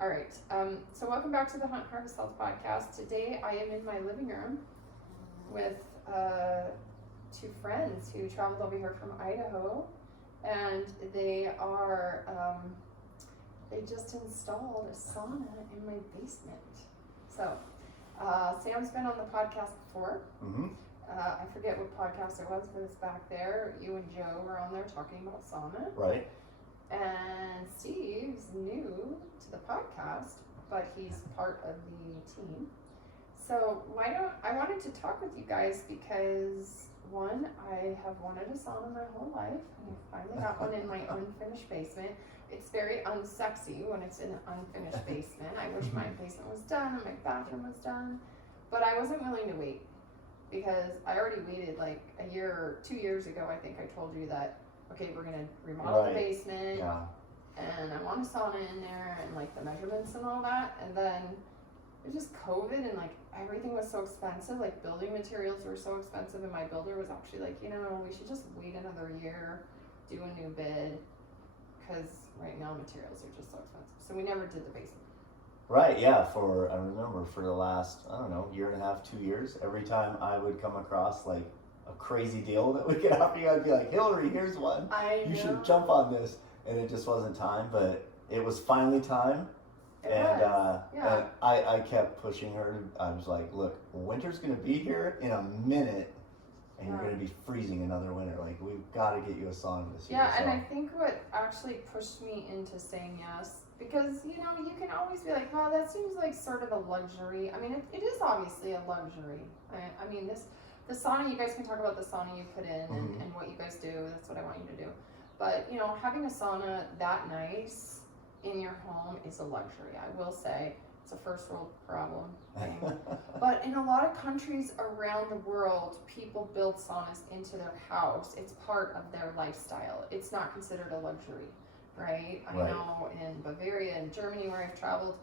All right. So welcome back to the Hunt Harvest Health podcast. Today I am in my living room with two friends who traveled over here from Idaho, and they are they just installed a sauna in my basement. So Sam's been on the podcast before. Mm-hmm. I forget what podcast it was, but it's back there. You and Joe were on there talking about sauna. Right. And Steve's new to the podcast, but he's part of the team. So I wanted to talk with you guys because one, I have wanted a sauna my whole life, and I finally got one in my unfinished basement. It's very unsexy when it's in an unfinished basement. I wish my basement was done and my bathroom was done, but I wasn't willing to wait because I already waited like 2 years ago. I think I told you that, okay, we're gonna remodel the basement, and I want a sauna in there and like the measurements and all that, and then it was just COVID and like everything was so expensive, like building materials were so expensive, and my builder was actually like, we should just wait another year, do a new bid, because right now materials are just so expensive. So we never did the basement. Right, yeah, I remember for the last, year and a half, 2 years, every time I would come across like a crazy deal that we could offer you, I'd be like, Hillary, here's one. You should jump on this. And it just wasn't time, but it was finally time. And I kept pushing her. I was like, look, winter's going to be here in a minute, and you're going to be freezing another winter. Like, we've got to get you a sauna this year. Yeah, and I think what actually pushed me into saying yes, because, you can always be like, wow, that seems like sort of a luxury. I mean, it is obviously a luxury. I mean, the sauna, you guys can talk about the sauna you put in and what you guys do. That's what I want you to do. But, having a sauna that nice in your home is a luxury. I will say it's a first world problem thing. But in a lot of countries around the world, people build saunas into their house. It's part of their lifestyle. It's not considered a luxury, right? I know in Bavaria and Germany where I've traveled,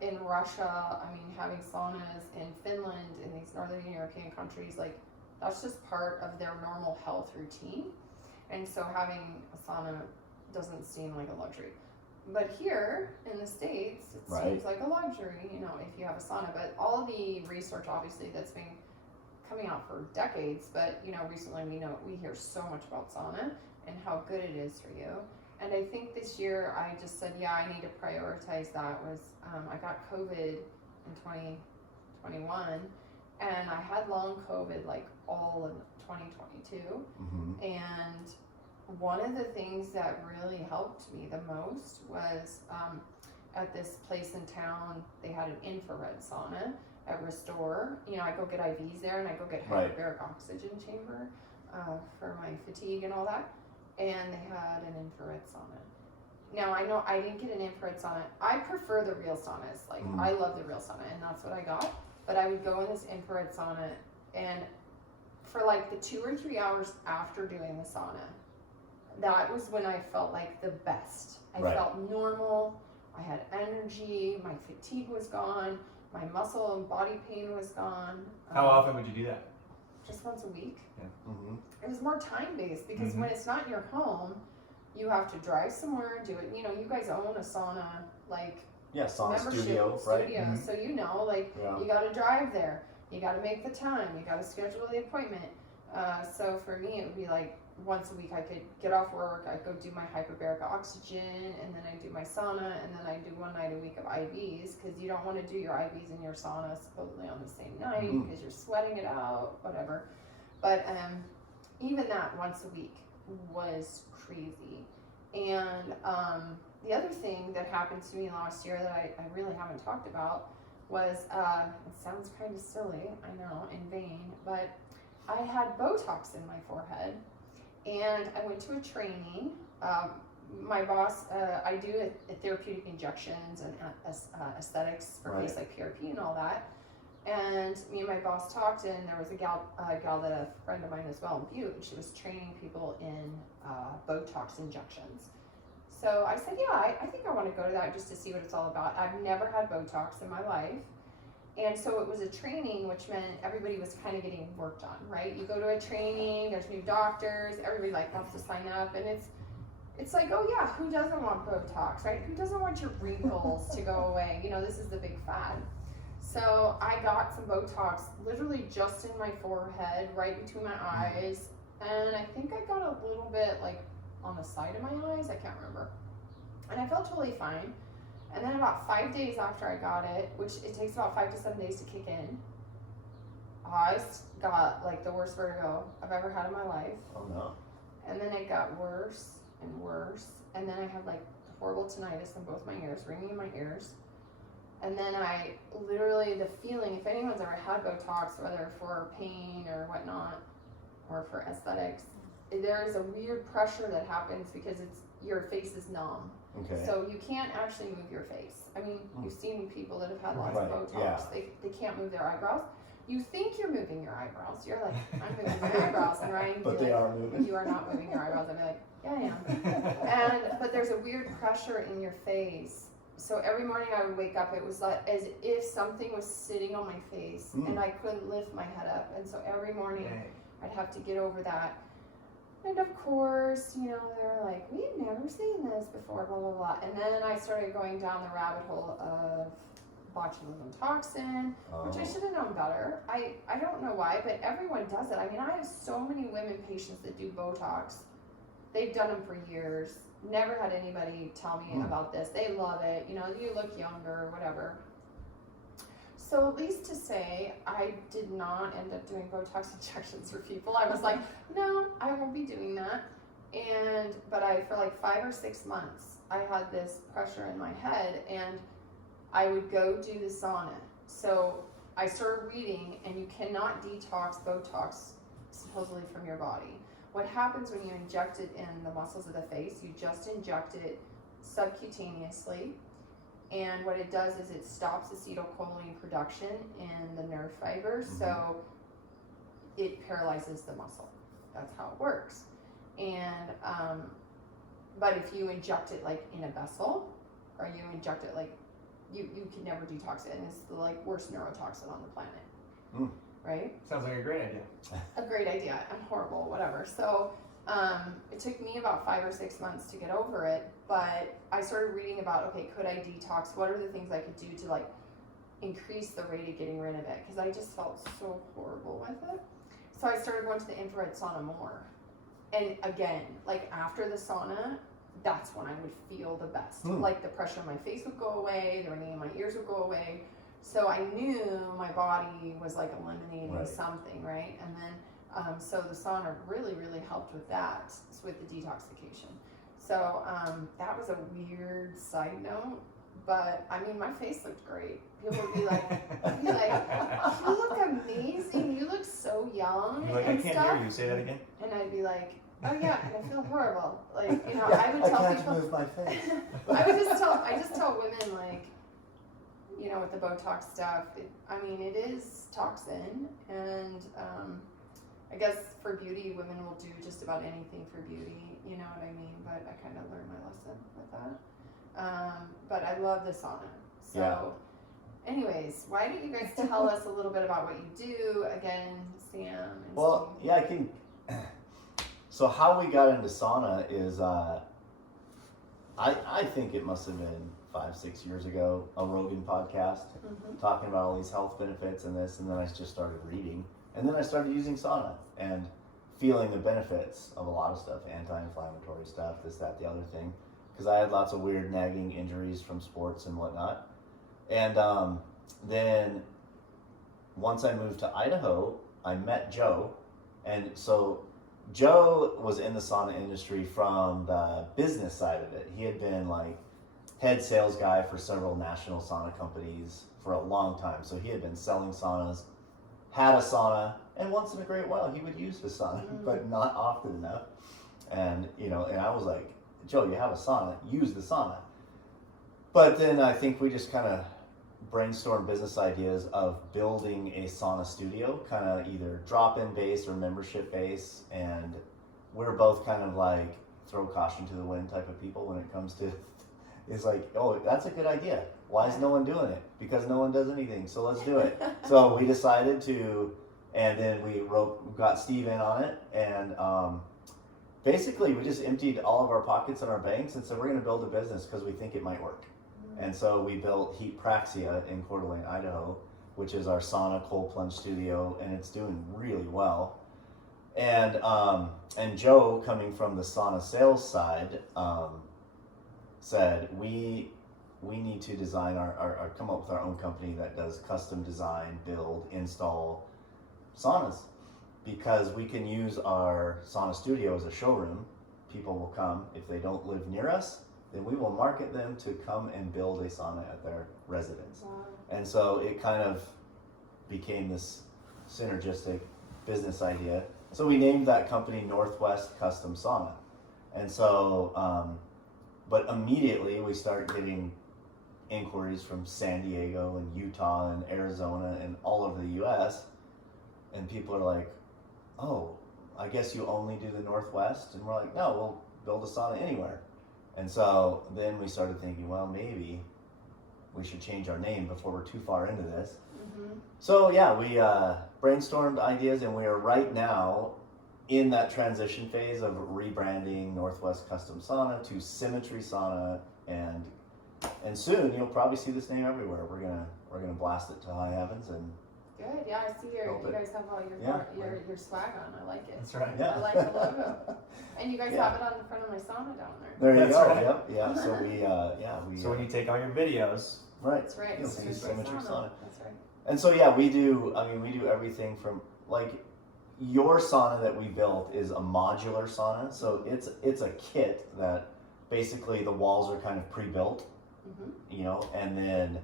in Russia, having saunas in Finland, in these northern European countries, like that's just part of their normal health routine. And so having a sauna doesn't seem like a luxury. But here in the States, it seems like a luxury, if you have a sauna. But all the research, obviously, that's been coming out for decades. But, recently we hear so much about sauna and how good it is for you. And I think this year I just said, I need to prioritize that. I got COVID in 2021. And I had long COVID like all of 2022. And one of the things that really helped me the most was at this place in town, they had an infrared sauna at Restore. I go get IVs there, and I go get hyperbaric oxygen chamber for my fatigue and all that. And they had an infrared sauna. Now, I know I didn't get an infrared sauna. I prefer the real saunas. Like, I love the real sauna, and that's what I got. But I would go in this infrared sauna, and for like the 2 or 3 hours after doing the sauna, that was when I felt like the best. I felt normal. I had energy. My fatigue was gone. My muscle and body pain was gone. How often would you do that? Just once a week. Yeah. It was more time-based because when it's not in your home, you have to drive somewhere and do it. You guys own a sauna, like, sauna studio, So you got to drive there. You got to make the time. You got to schedule the appointment. So for me, it would be like once a week I could get off work, I'd go do my hyperbaric oxygen, and then I do my sauna, and then I do one night a week of IVs, because you don't want to do your IVs in your sauna supposedly on the same night because you're sweating it out, whatever. But even that once a week was crazy. And the other thing that happened to me last year that I really haven't talked about was, it sounds kind of silly, I know, in vain, but I had Botox in my forehead, and I went to a training. My boss, I do therapeutic injections and aesthetics for face like PRP and all that. And me and my boss talked, and there was a gal that a friend of mine as well in Butte, and she was training people in Botox injections. So I said, I think I want to go to that just to see what it's all about. I've never had Botox in my life. And so it was a training, which meant everybody was kind of getting worked on, right? You go to a training, there's new doctors, everybody like wants to sign up, and it's like, oh yeah, who doesn't want Botox, right? Who doesn't want your wrinkles to go away? You know, this is the big fad. So I got some Botox literally just in my forehead, right between my eyes. And I think I got a little bit like on the side of my eyes, I can't remember. And I felt totally fine. And then about 5 days after I got it, which it takes about 5 to 7 days to kick in, I got like the worst vertigo I've ever had in my life. Oh no. And then it got worse and worse. And then I had like horrible tinnitus in both my ears, ringing in my ears. And then I literally, the feeling, if anyone's ever had Botox, whether for pain or whatnot, or for aesthetics, there's a weird pressure that happens because your face is numb. Okay. So you can't actually move your face. I mean, you've seen people that have had lots of Botox. Yeah. They can't move their eyebrows. You think you're moving your eyebrows. You're like, I'm moving my eyebrows. And Ryan but they are moving. You are not moving your eyebrows. I'd be like, yeah, I am. But there's a weird pressure in your face. So every morning I would wake up, it was like as if something was sitting on my face and I couldn't lift my head up. And so every morning I'd have to get over that. And of course, you know, they were like, we've never seen this before, blah, blah, blah. And then I started going down the rabbit hole of botulinum toxin, which I should have known better. I don't know why, but everyone does it. I mean, I have so many women patients that do Botox. They've done them for years. Never had anybody tell me about this. They love it. You know, you look younger or whatever. So at least to say, I did not end up doing Botox injections for people. I was like, no, I won't be doing that. But for like 5 or 6 months, I had this pressure in my head and I would go do the sauna. So I started reading, and you cannot detox Botox supposedly from your body. What happens when you inject it in the muscles of the face, you just inject it subcutaneously. And what it does is it stops acetylcholine production in the nerve fibers, so it paralyzes the muscle. That's how it works. And but if you inject it like in a vessel, or you inject it like you can never detox it, and it's the like worst neurotoxin on the planet. Right? Sounds like a great idea. A great idea. I'm horrible, whatever. So it took me about 5 or 6 months to get over it, but I started reading about, okay, could I detox? What are the things I could do to like increase the rate of getting rid of it? Because I just felt so horrible with it. So I started going to the infrared sauna more. And again, like after the sauna, that's when I would feel the best. Like the pressure on my face would go away, the ringing in my ears would go away. So I knew my body was like eliminating something, right? And then, so the sauna really, really helped with that, with the detoxification. So that was a weird side note, but I mean, my face looked great. People would be like, you look amazing. You look so young. You're like, and I can't stuff. hear you. Say that again. And I'd be like, oh yeah, and I feel horrible. Like, you know, I would tell I can't people. move my face. I just tell women like, you know, with the Botox stuff, it is toxin, and I guess for beauty, women will do just about anything for beauty, you know what I mean? But I kind of learned my lesson with that. But I love the sauna. So, anyways, why don't you guys tell us a little bit about what you do again, Sam? And Well, Steve? yeah, I can. So how we got into sauna is, I think it must have been 5-6 years ago, a Rogan podcast talking about all these health benefits and this, and then I just started reading, and then I started using sauna and feeling the benefits of a lot of stuff, anti-inflammatory stuff, this, that, the other thing, because I had lots of weird nagging injuries from sports and whatnot. And then once I moved to Idaho, I met Joe, and so Joe was in the sauna industry from the business side of it. He had been like head sales guy for several national sauna companies for a long time. So he had been selling saunas, had a sauna, and once in a great while he would use the sauna, but not often enough. And, you know, and I was like, Joe, you have a sauna, use the sauna. But then I think we just kind of brainstorm business ideas of building a sauna studio, kind of either drop-in base or membership base, and we're both kind of like throw caution to the wind type of people when it comes to it's like, oh, that's a good idea. Why is no one doing it? Because no one does anything, so let's do it. So we decided to, and then we got Steve in on it, and basically we just emptied all of our pockets and our banks and said we're going to build a business because we think it might work. And so we built Heat Praxia in Coeur d'Alene, Idaho, which is our sauna cold plunge studio, and it's doing really well. And Joe, coming from the sauna sales side, said we need to design our come up with our own company that does custom design, build, install saunas, because we can use our sauna studio as a showroom. People will come. If they don't live near us, then we will market them to come and build a sauna at their residence. Wow. And so it kind of became this synergistic business idea. So we named that company Northwest Custom Sauna. And so, but immediately we start getting inquiries from San Diego and Utah and Arizona and all over the US. And people are like, oh, I guess you only do the Northwest? And we're like, no, we'll build a sauna anywhere. And so then we started thinking, well, maybe we should change our name before we're too far into this. Mm-hmm. So yeah, we brainstormed ideas, and we are right now in that transition phase of rebranding Northwest Custom Sauna to Symmetry Sauna, and soon you'll probably see this name everywhere. We're gonna blast it to high heavens. And good, yeah, I see you guys have all your swag on. I like it. That's right. Yeah. I like the logo. And you guys have it on the front of my sauna down there. There you go. Right. Yep. Yeah. So we. So when you take all your videos. Right. That's right. You'll see Symmetry Sauna. That's right. And so yeah, we do everything from, like, your sauna that we built is a modular sauna. So it's a kit that basically the walls are kind of pre-built, you know, and then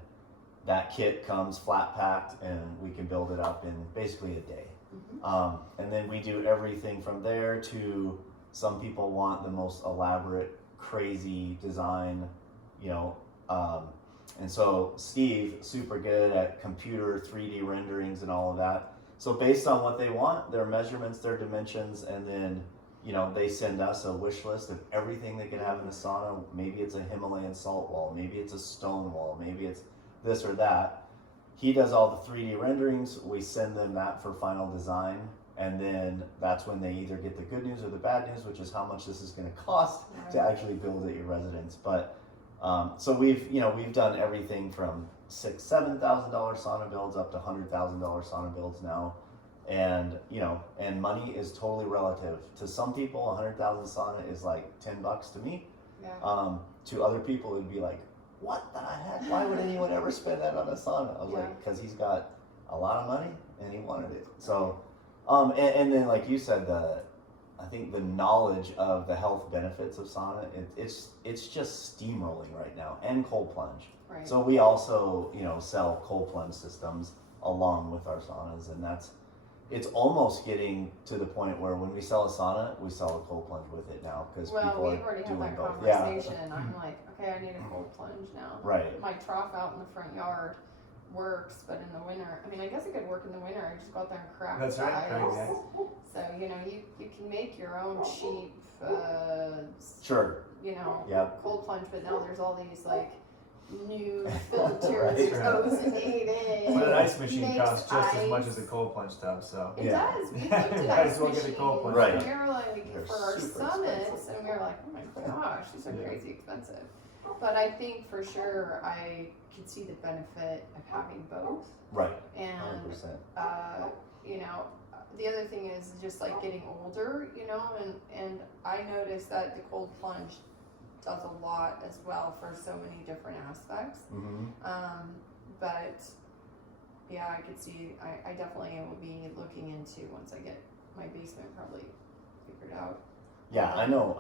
that kit comes flat packed and we can build it up in basically a day. And then we do everything from there to, some people want the most elaborate, crazy design, you know, and so Steve, super good at computer 3D renderings and all of that. So based on what they want, their measurements, their dimensions, and then, you know, they send us a wish list of everything they can have in the sauna. Maybe it's a Himalayan salt wall, maybe it's a stone wall, maybe it's this or that. He does all the 3D renderings. We send them that for final design, and then that's when they either get the good news or the bad news, which is how much this is going to cost to actually build at your residence. But so we've done everything from $6,000-$7,000 sauna builds up to $100,000 sauna builds now, and and money is totally relative. To some people, $100,000 sauna is like $10 to me. Yeah. To other people, it'd be like, what the heck? Why would anyone ever spend that on a sauna? I was like, because he's got a lot of money and he wanted it. So, and then like you said, I think the knowledge of the health benefits of sauna, it's just steamrolling right now, and cold plunge. Right. So we also sell cold plunge systems along with our saunas, and it's almost getting to the point where when we sell a sauna, we sell a cold plunge with it now, because people we've already had that both. conversation. Yeah. I'm like, okay, I need a cold plunge now. Right. My trough out in the front yard works, but in the winter, I mean, I guess it could work in the winter. I just go out there and crack That's right. tiles. So you can make your own cheap, sure. Cold plunge, but now there's all these like new filters that goes in. But an ice machine costs just as much as a cold plunge tub, so. It does. We looked at Might ice as well get a cold plunge. Right. and we were like, for our super summits, expensive. and we were like, oh my gosh, these are crazy expensive. But I think for sure I could see the benefit of having both. Right. And 100%. The other thing is just like getting older, and I noticed that the cold plunge does a lot as well for so many different aspects. But yeah, I could see, I definitely will be looking into once I get my basement probably figured out. Yeah, I know.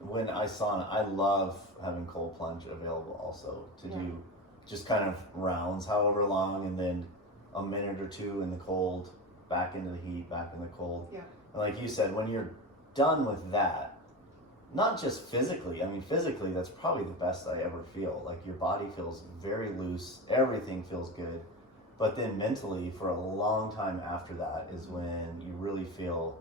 When I sauna, I love having cold plunge available also to do just kind of rounds, however long, and then a minute or two in the cold, back into the heat, back in the cold. Yeah. And like you said, when you're done with that, not just physically, I mean, physically, that's probably the best I ever feel. Like, your body feels very loose, everything feels good. But then mentally, for a long time after that, is when you really feel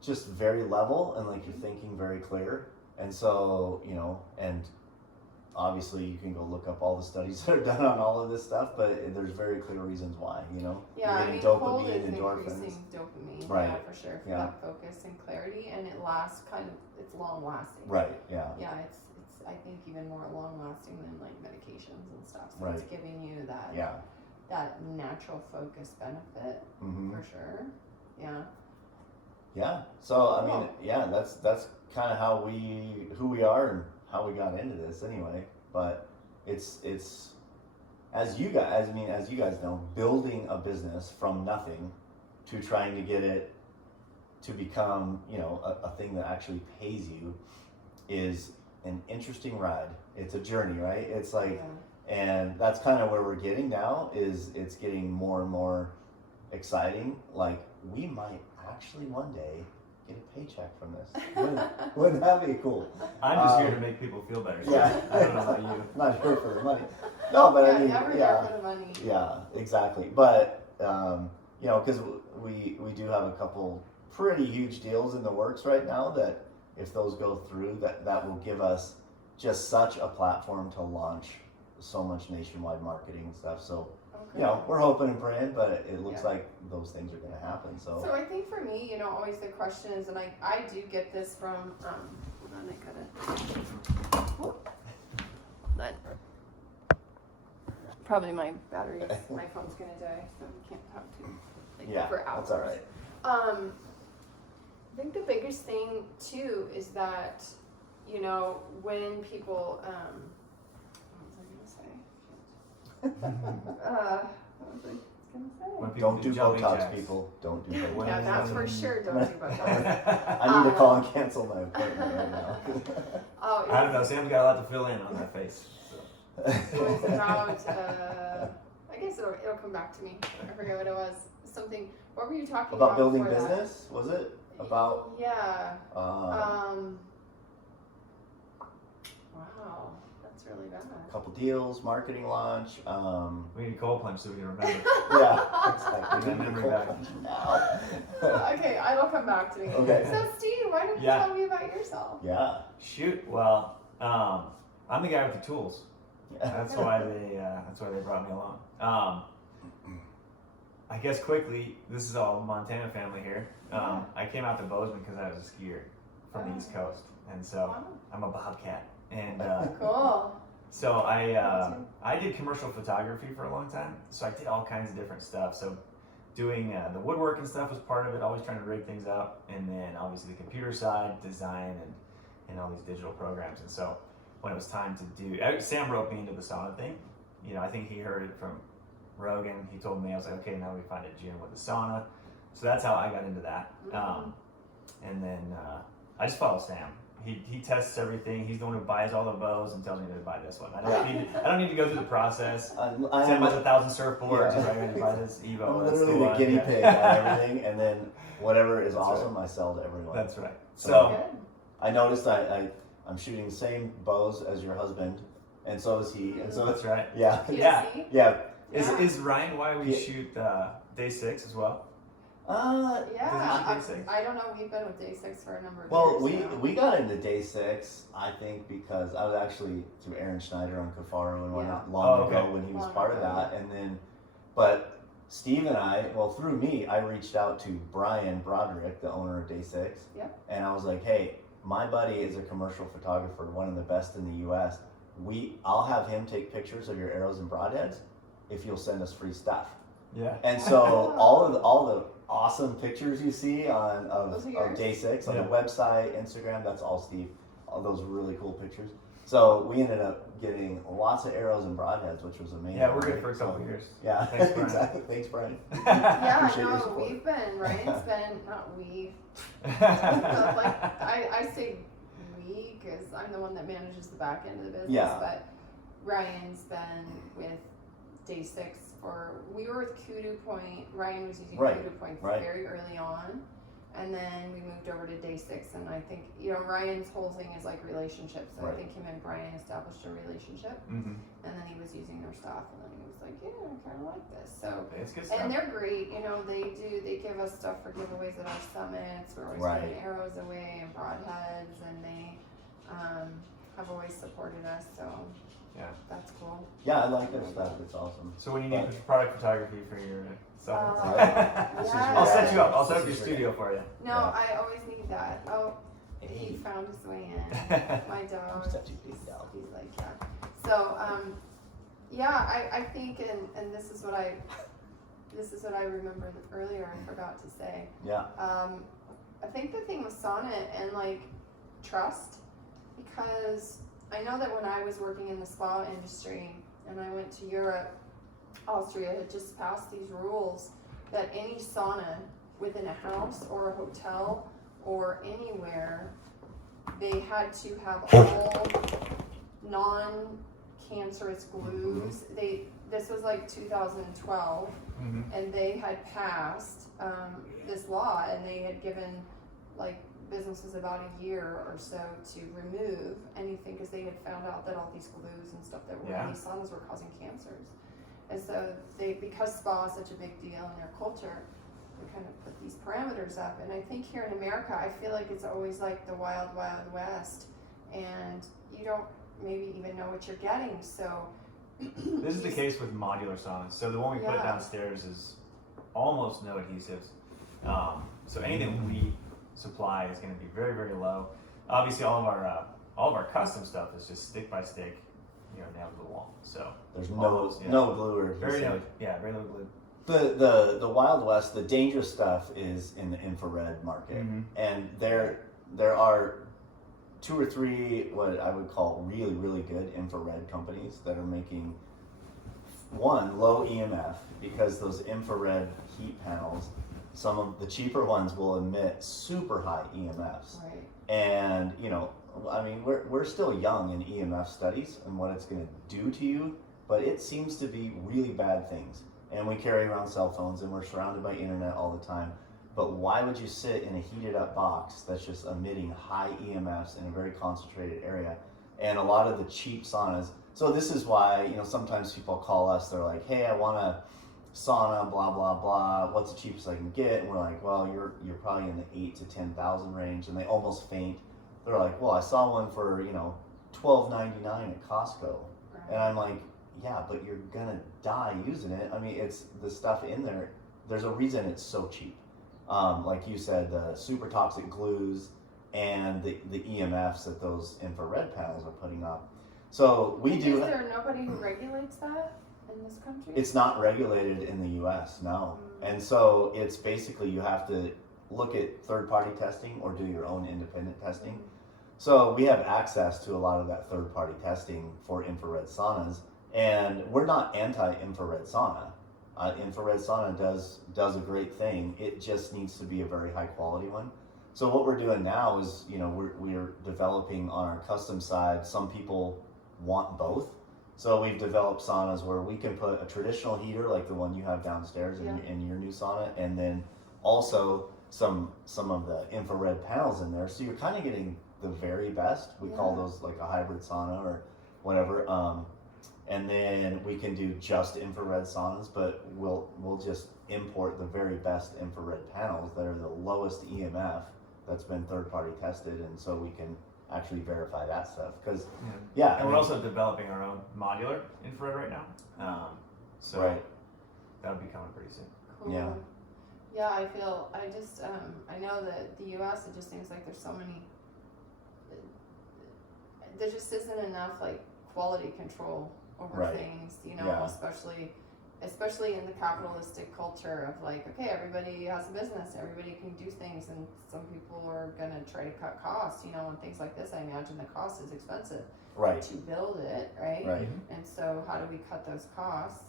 just very level and like you're thinking very clear. And so, and obviously you can go look up all the studies that are done on all of this stuff, but there's very clear reasons why, you know? Yeah, You're I mean, getting cold is endorphins. increasing dopamine, Right. yeah, for sure, for Yeah. that focus and clarity, and it lasts it's long lasting. Right, yeah. Yeah, it's I think even more long lasting than like medications and stuff. So Right. it's giving you that Yeah. that natural focus benefit Mm-hmm. for sure. Yeah. Yeah. So I Cool. mean, yeah, that's kind of who we are and how we got into this anyway. But it's as you guys know, building a business from nothing to trying to get it to become, you know, a thing that actually pays you is an interesting ride. It's a journey, right? It's like, and that's kind of where we're getting now. Is it's getting more and more exciting. Like we might actually one day get a paycheck from this. Wouldn't that be cool? I'm just here to make people feel better. So Yeah. I don't know about you. Not here for the money. No, but yeah, I mean, never yeah. here for the money. Yeah, exactly. But you know, because we do have a couple pretty huge deals in the works right now that if those go through, that will give us just such a platform to launch so much nationwide marketing and stuff. So you know, we're hoping and praying, but it looks like those things are going to happen. So I think for me, you know, always the question is, and I do get this from hold on, I gotta. That. Probably my battery, my phone's gonna die, so we can't talk to for hours. That's all right. I think the biggest thing too is that, you know, when people, what was I gonna say? When people Don't do jumping Botox, jacks. people. Don't do Botox. Yeah, that's for sure. Don't do Botox. I need to call and cancel my appointment right now. Oh, I don't know. Sam's got a lot to fill in on that face. So. It was about, I guess it'll come back to me. I forget what it was. Something, what were you talking about? About building before that? business, was it? About Yeah. a Wow, that's really bad. couple deals, marketing launch. We need a cold punch so we can remember. Yeah, exactly. Get that memory back. Now. Okay, it'll come back to me. Okay. So Steve, why don't you Yeah. tell me about yourself? Yeah. Shoot. Well, I'm the guy with the tools. That's why they brought me along. I guess quickly, this is all Montana family here. I came out to Bozeman because I was a skier from the East Coast, and so I'm a bobcat. And Cool. so I did commercial photography for a long time. So I did all kinds of different stuff. So doing the woodworking stuff was part of it. Always trying to rig things up, and then obviously the computer side, design, and all these digital programs. And so when it was time to do, Sam roped me into the sauna thing. You know, I think he heard it from Rogan. He told me, I was like, okay, now we find a gym with a sauna. So that's how I got into that. And then I just follow Sam. He tests everything. He's the one who buys all the bows and tells me to buy this one. I don't need to go through the process. Sam buys 1,000 surfboards. He's like, I'm going to buy this Evo. I'm That's literally the guinea pig on everything, and then whatever is awesome, I sell to everyone. That's right. So Good. I noticed I'm shooting the same bows as your husband, and so is he, and so That's right. yeah, Yeah. PSC? yeah. Is Ryan why we Yeah. shoot day 6 as well? Yeah, Does he shoot day 6? I don't know. We've been with Day 6 for a number of Well, years now. we got into day 6, I think, because I was actually through Aaron Schneider on Kafaro and whatnot long Oh, okay. ago when he was Long part of ago. that, and then, but Steve and I, well, through me, I reached out to Brian Broderick, the owner of Day 6, and I was like, hey, my buddy is a commercial photographer, one of the best in the U.S. I'll have him take pictures of your arrows and broadheads if you'll send us free stuff. Yeah. And so all the awesome pictures you see of Those are yours? Day 6 on Yeah. the website, Instagram, that's all Steve. All those really cool pictures. So we ended up getting lots of arrows and broadheads, which was amazing. Yeah, we're good right? for a couple So, years. Yeah, Thanks, Brian. exactly. Thanks, Brian. Yeah, Appreciate your no, support. we've been, Ryan's been, not we. Like, I say we because I'm the one that manages the back end of the business, Yeah. but Ryan's been with Day 6 we were with Kudu Point. Ryan was using Right, Kudu Point right. very early on. And then we moved over to Day 6, and I think, you know, Ryan's whole thing is like relationships. So Right. I think him and Brian established a relationship, Mm-hmm. and then he was using their stuff, and then he was like, yeah, I kind of like this. So, It's good stuff. and they're great, you know, they give us stuff for giveaways at our summits. We're always Right. giving arrows away and broadheads, and they have always supported us, so Yeah. that's cool. Yeah, I like their stuff. It's awesome. So when you need product photography for your supplements, Yeah. I'll set you up. I'll set up your studio for you. No, I always need that. Oh, he found his way in. My dog. Such a big dog. He's like, yeah. So, yeah, I think, and this is what I remembered earlier. I forgot to say. Yeah. I think the thing with sauna and like trust, because I know that when I was working in the spa industry and I went to Europe, Austria had just passed these rules that any sauna within a house or a hotel or anywhere, they had to have all non-cancerous glues. This was like 2012, and they had passed this law, and they had given like businesses about a year or so to remove anything because they had found out that all these glues and stuff that were in these saunas were causing cancers. And so because spa is such a big deal in their culture, they kind of put these parameters up. And I think here in America, I feel like it's always like the wild, wild west, and you don't maybe even know what you're getting. So this is the case with modular saunas. So the one we put downstairs is almost no adhesives. So anything we supply is going to be very, very low. Obviously, all of our custom stuff is just stick by stick, nailed to the wall. So there's no glue or adhesive. Very little glue. The Wild West, the dangerous stuff is in the infrared market, and there are 2 or 3 what I would call really, really good infrared companies that are making low EMF, because those infrared heat panels, some of the cheaper ones will emit super high EMFs. Right. And I mean, we're still young in EMF studies and what it's going to do to you, but it seems to be really bad things. And we carry around cell phones and we're surrounded by internet all the time. But why would you sit in a heated up box that's just emitting high EMFs in a very concentrated area? And a lot of the cheap saunas, so this is why, sometimes people call us, they're like, hey, I want a sauna, blah, blah, blah, what's the cheapest I can get? And we're like, well, you're probably in the 8,000 to 10,000 range, and they almost faint. They're like, well, I saw one for, $12.99 at Costco. Right. And I'm like, yeah, but you're gonna die using it. I mean, it's the stuff in there, there's a reason it's so cheap. Like you said, the super toxic glues and the EMFs that those infrared panels are putting up. So Is there nobody who regulates that in this country? It's not regulated in the US, no. And so it's basically you have to look at third-party testing or do your own independent testing. So we have access to a lot of that third-party testing for infrared saunas, and we're not anti-infrared sauna. Infrared sauna does a great thing. It just needs to be a very high-quality one. So what we're doing now is, we're developing on our custom side. Some people want both. So we've developed saunas where we can put a traditional heater like the one you have downstairs in your new sauna, and then also some of the infrared panels in there. So you're kind of getting the very best. We call those like a hybrid sauna or whatever. And then we can do just infrared saunas, but we'll just import the very best infrared panels that are the lowest EMF that's been third-party tested, and so we can actually verify that stuff. Because and we're also developing our own modular infrared right now. So that'll be coming pretty soon. Cool. Yeah, I know that the US, it just seems like there's so many, there just isn't enough like quality control over things, especially in the capitalistic culture of like, okay, everybody has a business, everybody can do things, and some people are gonna try to cut costs, and things like this. I imagine the cost is expensive to build it, right? And so how do we cut those costs?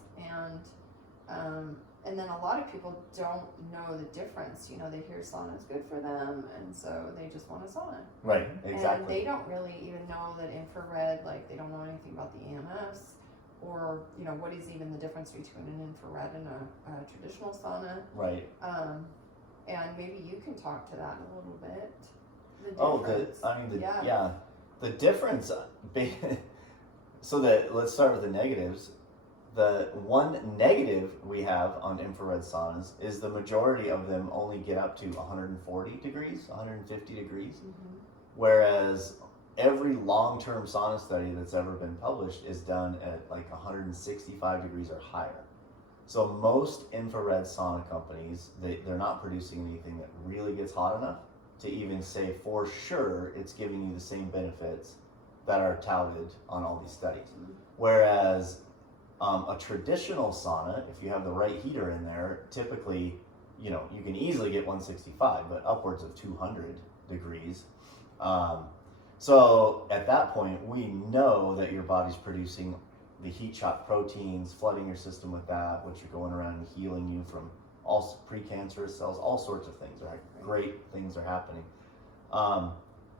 And then a lot of people don't know the difference. They hear sauna is good for them, and so they just want a sauna. Right, exactly. And they don't really even know that infrared, like they don't know anything about the EMFs, or what is even the difference between an infrared and a traditional sauna. Right. And maybe you can talk to that a little bit. The difference. So let's start with the negatives. The one negative we have on infrared saunas is the majority of them only get up to 140 degrees, 150 degrees. Whereas every long-term sauna study that's ever been published is done at like 165 degrees or higher. So most infrared sauna companies, they're not producing anything that really gets hot enough to even say for sure it's giving you the same benefits that are touted on all these studies. Whereas a traditional sauna, if you have the right heater in there, typically, you know, you can easily get 165, but upwards of 200 degrees. So at that point, we know that your body's producing the heat shock proteins, flooding your system with that, which are going around and healing you from all precancerous cells, all sorts of things. Right? Great things are happening.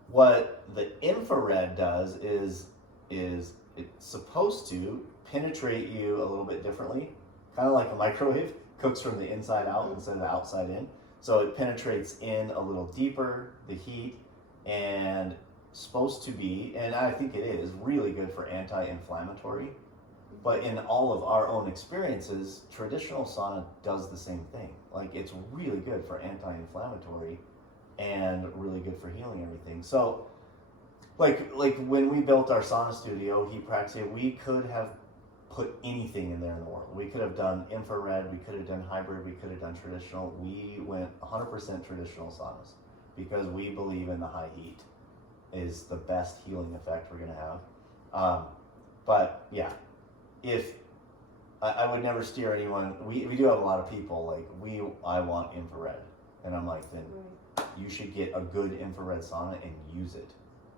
What the infrared does is it's supposed to penetrate you a little bit differently, kind of like a microwave, cooks from the inside out instead of the outside in. So it penetrates in a little deeper, the heat, and supposed to be, and I think it is, really good for anti-inflammatory. But in all of our own experiences, traditional sauna does the same thing. Like, it's really good for anti-inflammatory and really good for healing everything. So like when we built our sauna studio, Heat Practice, we could have put anything in there in the world. We could have done infrared, we could have done hybrid, we could have done traditional. We went 100% traditional saunas because we believe in the high heat is the best healing effect we're gonna have. But yeah, if I would never steer anyone, we do have a lot of people like I want infrared, and I'm like, then you should get a good infrared sauna and use it,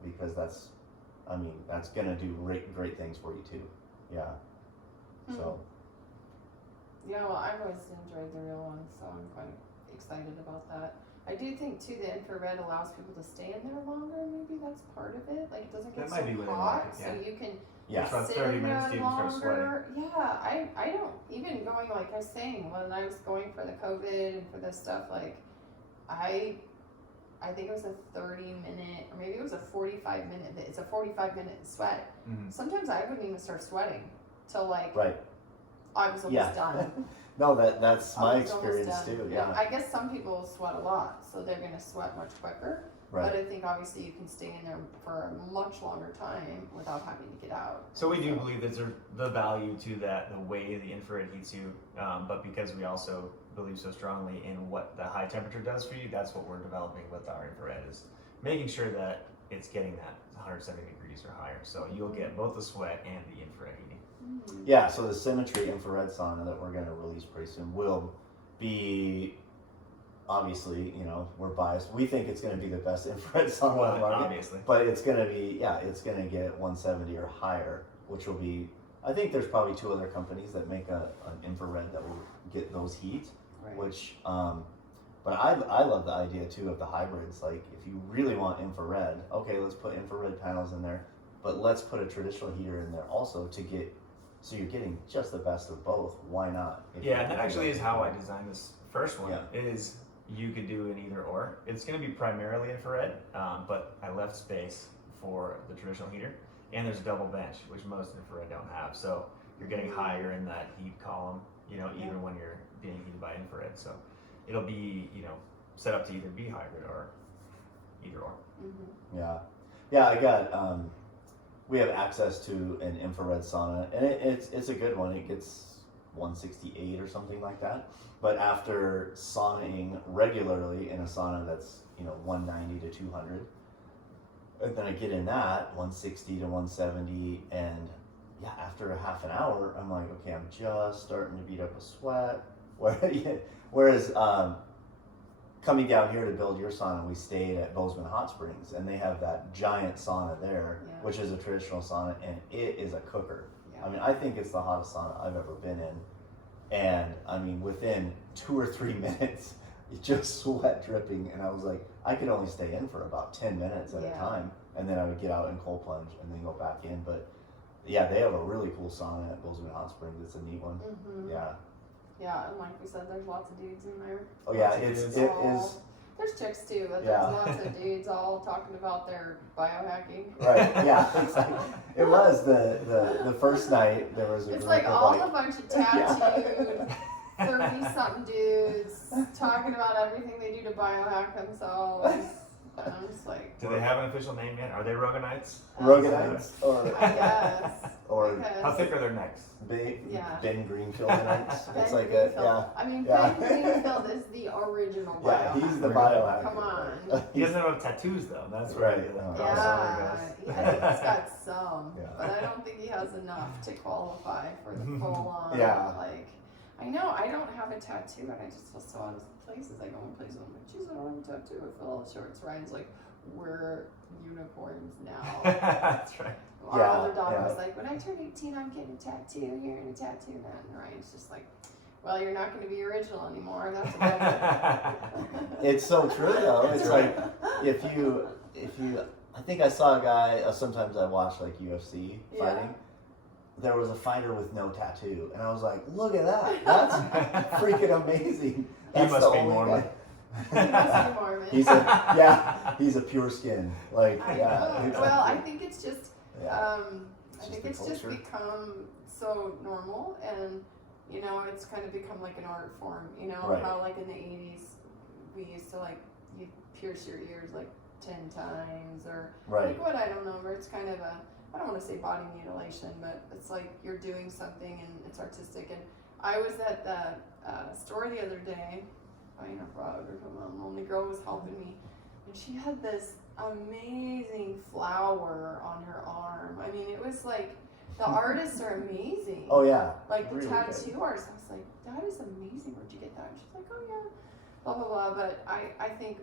because that's gonna do great things for you too. Yeah. So. Yeah, well, I've always enjoyed the real ones, so I'm quite excited about that. I do think too the infrared allows people to stay in there longer. Maybe that's part of it. Like, it doesn't get so hot, so you can sit 30 in minutes there you can start sweating. longer. Yeah, I don't even going, like I was saying, when I was going for the COVID and for this stuff, like I think it was a 30-minute, or maybe it was a 45-minute. It's a 45-minute sweat. Mm-hmm. Sometimes I wouldn't even start sweating till like I was almost done. No, that's my experience too. Yeah. I guess some people sweat a lot, so they're gonna sweat much quicker. Right. But I think obviously you can stay in there for a much longer time without having to get out. So we do believe there's the value to that, the way the infrared heats you, but because we also believe so strongly in what the high temperature does for you, that's what we're developing with our infrared, is making sure that it's getting that 170 degrees or higher. So you'll get both the sweat and the infrared heating. Yeah, so the Symmetry infrared sauna that we're going to release pretty soon will be, obviously, you know, we're biased. We think it's going to be the best infrared sauna on the market. Obviously. But it's going to be, it's going to get 170 or higher, which will be, I think there's probably 2 other companies that make an infrared that will get those heat, which, but I love the idea too of the hybrids. Like, if you really want infrared, okay, let's put infrared panels in there, but let's put a traditional heater in there also to get, so you're getting just the best of both. Why not? Yeah, and that actually is how I designed this first one. Is you could do an either or. It's going to be primarily infrared, but I left space for the traditional heater, and there's a double bench, which most infrared don't have. So you're getting higher in that heat column, you know, even when you're being heated by infrared. So it'll be, you know, set up to either be hybrid or either or. Mm-hmm. Yeah, I got. We have access to an infrared sauna, and it's a good one. It gets 168 or something like that. But after sauning regularly in a sauna that's, you know, 190 to 200, and then I get in that 160 to 170, and after a half an hour, I'm like, okay, I'm just starting to beat up a sweat. Whereas coming down here to build your sauna, we stayed at Bozeman Hot Springs, and they have that giant sauna there, which is a traditional sauna, and it is a cooker. I mean, I think it's the hottest sauna I've ever been in, and I mean, within 2 or 3 minutes, it just sweat dripping, and I was like, I could only stay in for about 10 minutes at a time, and then I would get out and cold plunge, and then go back in. But they have a really cool sauna at Bozeman Hot Springs. It's a neat one. Mm-hmm. Yeah, and like we said, there's lots of dudes in there. Oh yeah, it is. There's chicks too, but there's lots of dudes all talking about their biohacking. Right. Yeah. Exactly. It was the first night there was a. It's like all a bunch of tattooed 30-something dudes talking about everything they do to biohack themselves. And I'm just like, do they have an official name yet? Are they Roganites? Roganites, or I guess. or How thick are their necks? Ben Greenfieldites. Ben It's like Greenfield. I mean, Yeah. Ben Greenfield is the original Yeah, biohacker. he's the biohacker. Come on. He doesn't have tattoos though. That's Right. where Oh, Yeah, I think he's got some, Yeah. but I don't think he has enough to qualify for the full on. Yeah. Like, I know I don't have a tattoo, and I just feel so out of places. I go in places, I'm like, geez, I don't have a tattoo. I feel all shorts. Ryan's like, we're unicorns now. That's right. Our Yeah, other daughter yeah. was like, when I turn 18, I'm getting a tattoo here and a tattoo and that. And Ryan's just like, well, you're not going to be original anymore. That's about it. It's so true though. It's Right. like if you, I think I saw a guy. Sometimes I watch like UFC Yeah. fighting. There was a fighter with no tattoo, and I was like, look at that. That's freaking amazing. That's must the be only Mormon. guy. He must be Mormon. He's a pure skin. Like, I yeah. know. he's- Well, I think it's just, yeah. I It's think just it's the just culture. become so normal, and you know, it's kind of become like an art form. You know, Right. how like in the 80s we used to like you pierce your ears like 10 times or Right. like what I don't know. Where it's kind of a, I don't want to say body mutilation, but it's like you're doing something and it's artistic. And I was at the store the other day. Buying a rug or something, and the girl was helping me, and she had this amazing flower on her arm. I mean, it was like, the artists are amazing. Oh yeah. Like the Really tattoo good. artist, I was like, that is amazing. Where'd you get that? And she's like, oh yeah, blah blah blah. But I think,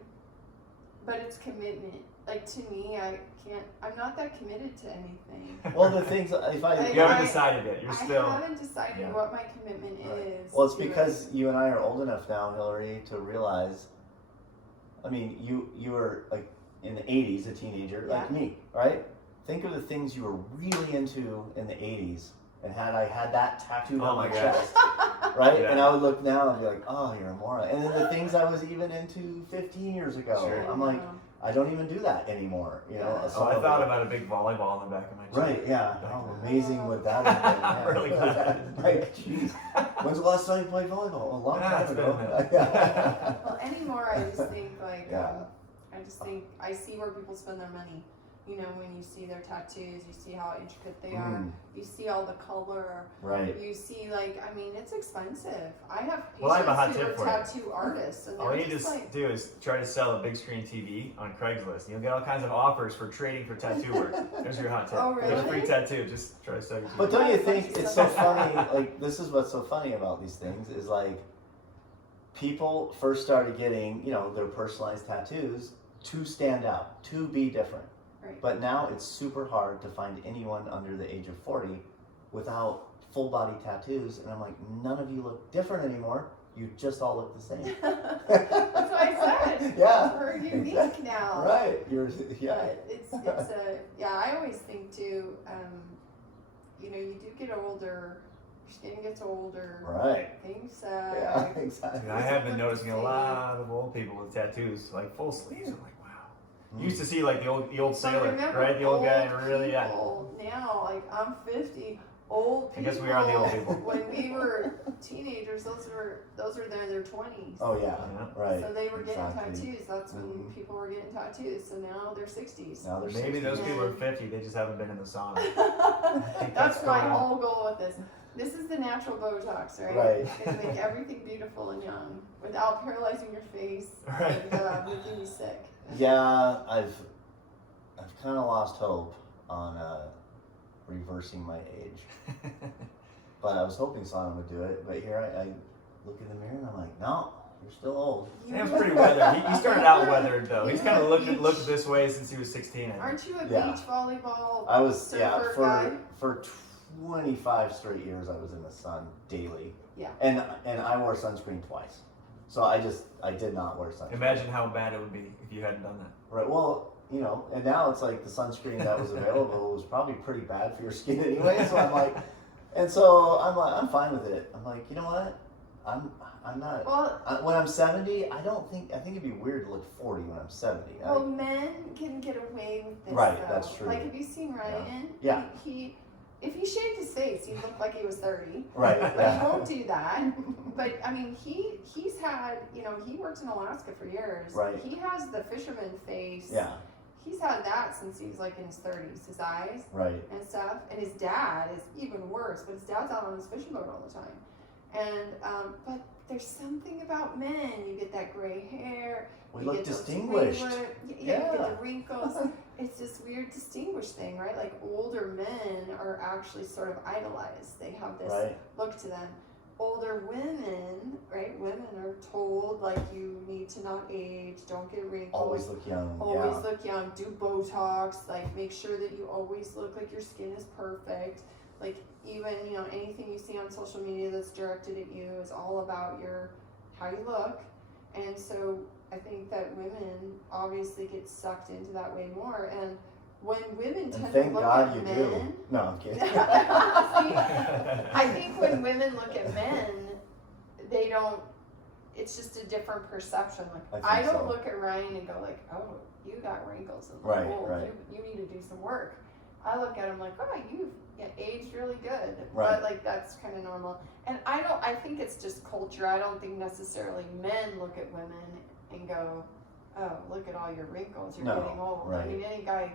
but it's commitment. Like to me, I'm not that committed to anything. Well, the things if I. You haven't decided yet. You're still. I haven't decided Yeah. what my commitment Right. is. Well, it's to it. because you and I are old enough now, Hillary, to realize. I mean, you were like in the '80s, a teenager, like Yeah. me, right? Think of the things you were really into in the '80s, and had I had that tattooed Oh on my my gosh. chest, right? Yeah. And I would look now and be like, oh, you're a moron. And then the things I was even into 15 years ago, Sure. I'm like, I don't even do that anymore, you know. Yeah. So Oh, I thought about a big volleyball in the back of my chair. Right, yeah. Back How then. amazing would that have been? Yeah. Really glad. Like, jeez. When's the last time you played volleyball? A long Yeah, time it's been a ago. minute. Yeah. Well, anymore, I just think like, Yeah. I just think I see where people spend their money. You know, when you see their tattoos, you see how intricate they are. Mm, You see all the color. right. You see, like, I mean, it's expensive. I have patients Well, I have a hot who tip are for you. tattoo artists, and All they're you need just to like, do is try to sell a big screen TV on Craigslist. You'll get all kinds of offers for trading for tattoo work. There's your hot tip. Oh, There's a free really? tattoo. Just try to sell your TV. But don't you That's think like it's so so funny? Like, this is what's so funny about these things is like, people first started getting, you know, their personalized tattoos to stand out, to be different. Right. But now it's super hard to find anyone under the age of 40 without full body tattoos. And I'm like, none of you look different anymore. You just all look the same. That's what I said. Yeah. We're unique Exactly. now. Right. You're, yeah. But it's a, yeah, I always think too, you know, you do get older, your skin gets older, Right. things Yeah, exactly. And I have been noticing a lot of old people with tattoos, like full sleeves. I'm like, wow. You used to see like the old But sailor, remember, right? The old guy, old really, yeah. people Now, like I'm 50, old I people. guess we are the old people. When we were teenagers, those are their 20s. Oh yeah, Yeah. right. So they were getting Exactly. tattoos. That's when Mhm. people were getting tattoos. So now they're 60s. Now they're Maybe 60. those people are 50. They just haven't been in the sauna. think That's that's my going on. whole goal with this. This is the natural Botox, right? Right. It's gonna make everything beautiful and young without paralyzing your face Right. and making you sick. Yeah, I've kind of lost hope on reversing my age, but I was hoping sauna would do it. But here I look in the mirror and I'm like, no, you're still old. Sam's pretty weathered. He started out weathered though. He's You kind of were looked this way since he was 16. I think. Aren't you a Yeah. beach volleyball? I was Surfer guy? for 25 straight years I was in the sun daily. Yeah. And I wore sunscreen twice, so I did not wear sunscreen. Imagine how bad it would be if you hadn't done that. Right. Well, you know, and now it's like the sunscreen that was available was probably pretty bad for your skin anyway. So I'm like, I'm fine with it. I'm like, you know what? I'm not. Well, When I'm 70, I think it'd be weird to look 40 when I'm 70. men can get away with this. Right, though. that's true. Like, have you seen Ryan? Yeah. He if he shaved his face, he'd look like he was 30. Right. But Yeah. he won't do that. But I mean, he's had, you know, he worked in Alaska for years. Right. He has the fisherman face. Yeah. He's had that since he was like in his 30s, his eyes Right. and stuff. And his dad is even worse, but his dad's out on his fishing boat all the time. And but there's something about men. You get that gray hair. We you look get those distinguished. you get the wrinkles. It's this weird distinguished thing, right? Like older men are actually sort of idolized. They have this Right. look to them. Older women, right? Women are told like you need to not age, don't get wrinkles. Always look young. Always look young. Do Botox. Like make sure that you always look like your skin is perfect. Like even, you know, anything you see on social media that's directed at you is all about how you look. And so I think that women obviously get sucked into that way more. And when women And tend to thank look God at you men, do. No, I'm kidding. I think when women look at men, they don't. It's just a different perception. Like I don't look at Ryan and go like, "Oh, you got wrinkles and Right, old. right. You need to do some work." I look at him like, "Oh, you've aged really good," Right. but like that's kind of normal. And I think it's just culture. I don't think necessarily men look at women and go, "Oh, look at all your wrinkles. You're getting old." Right. I mean, any guy.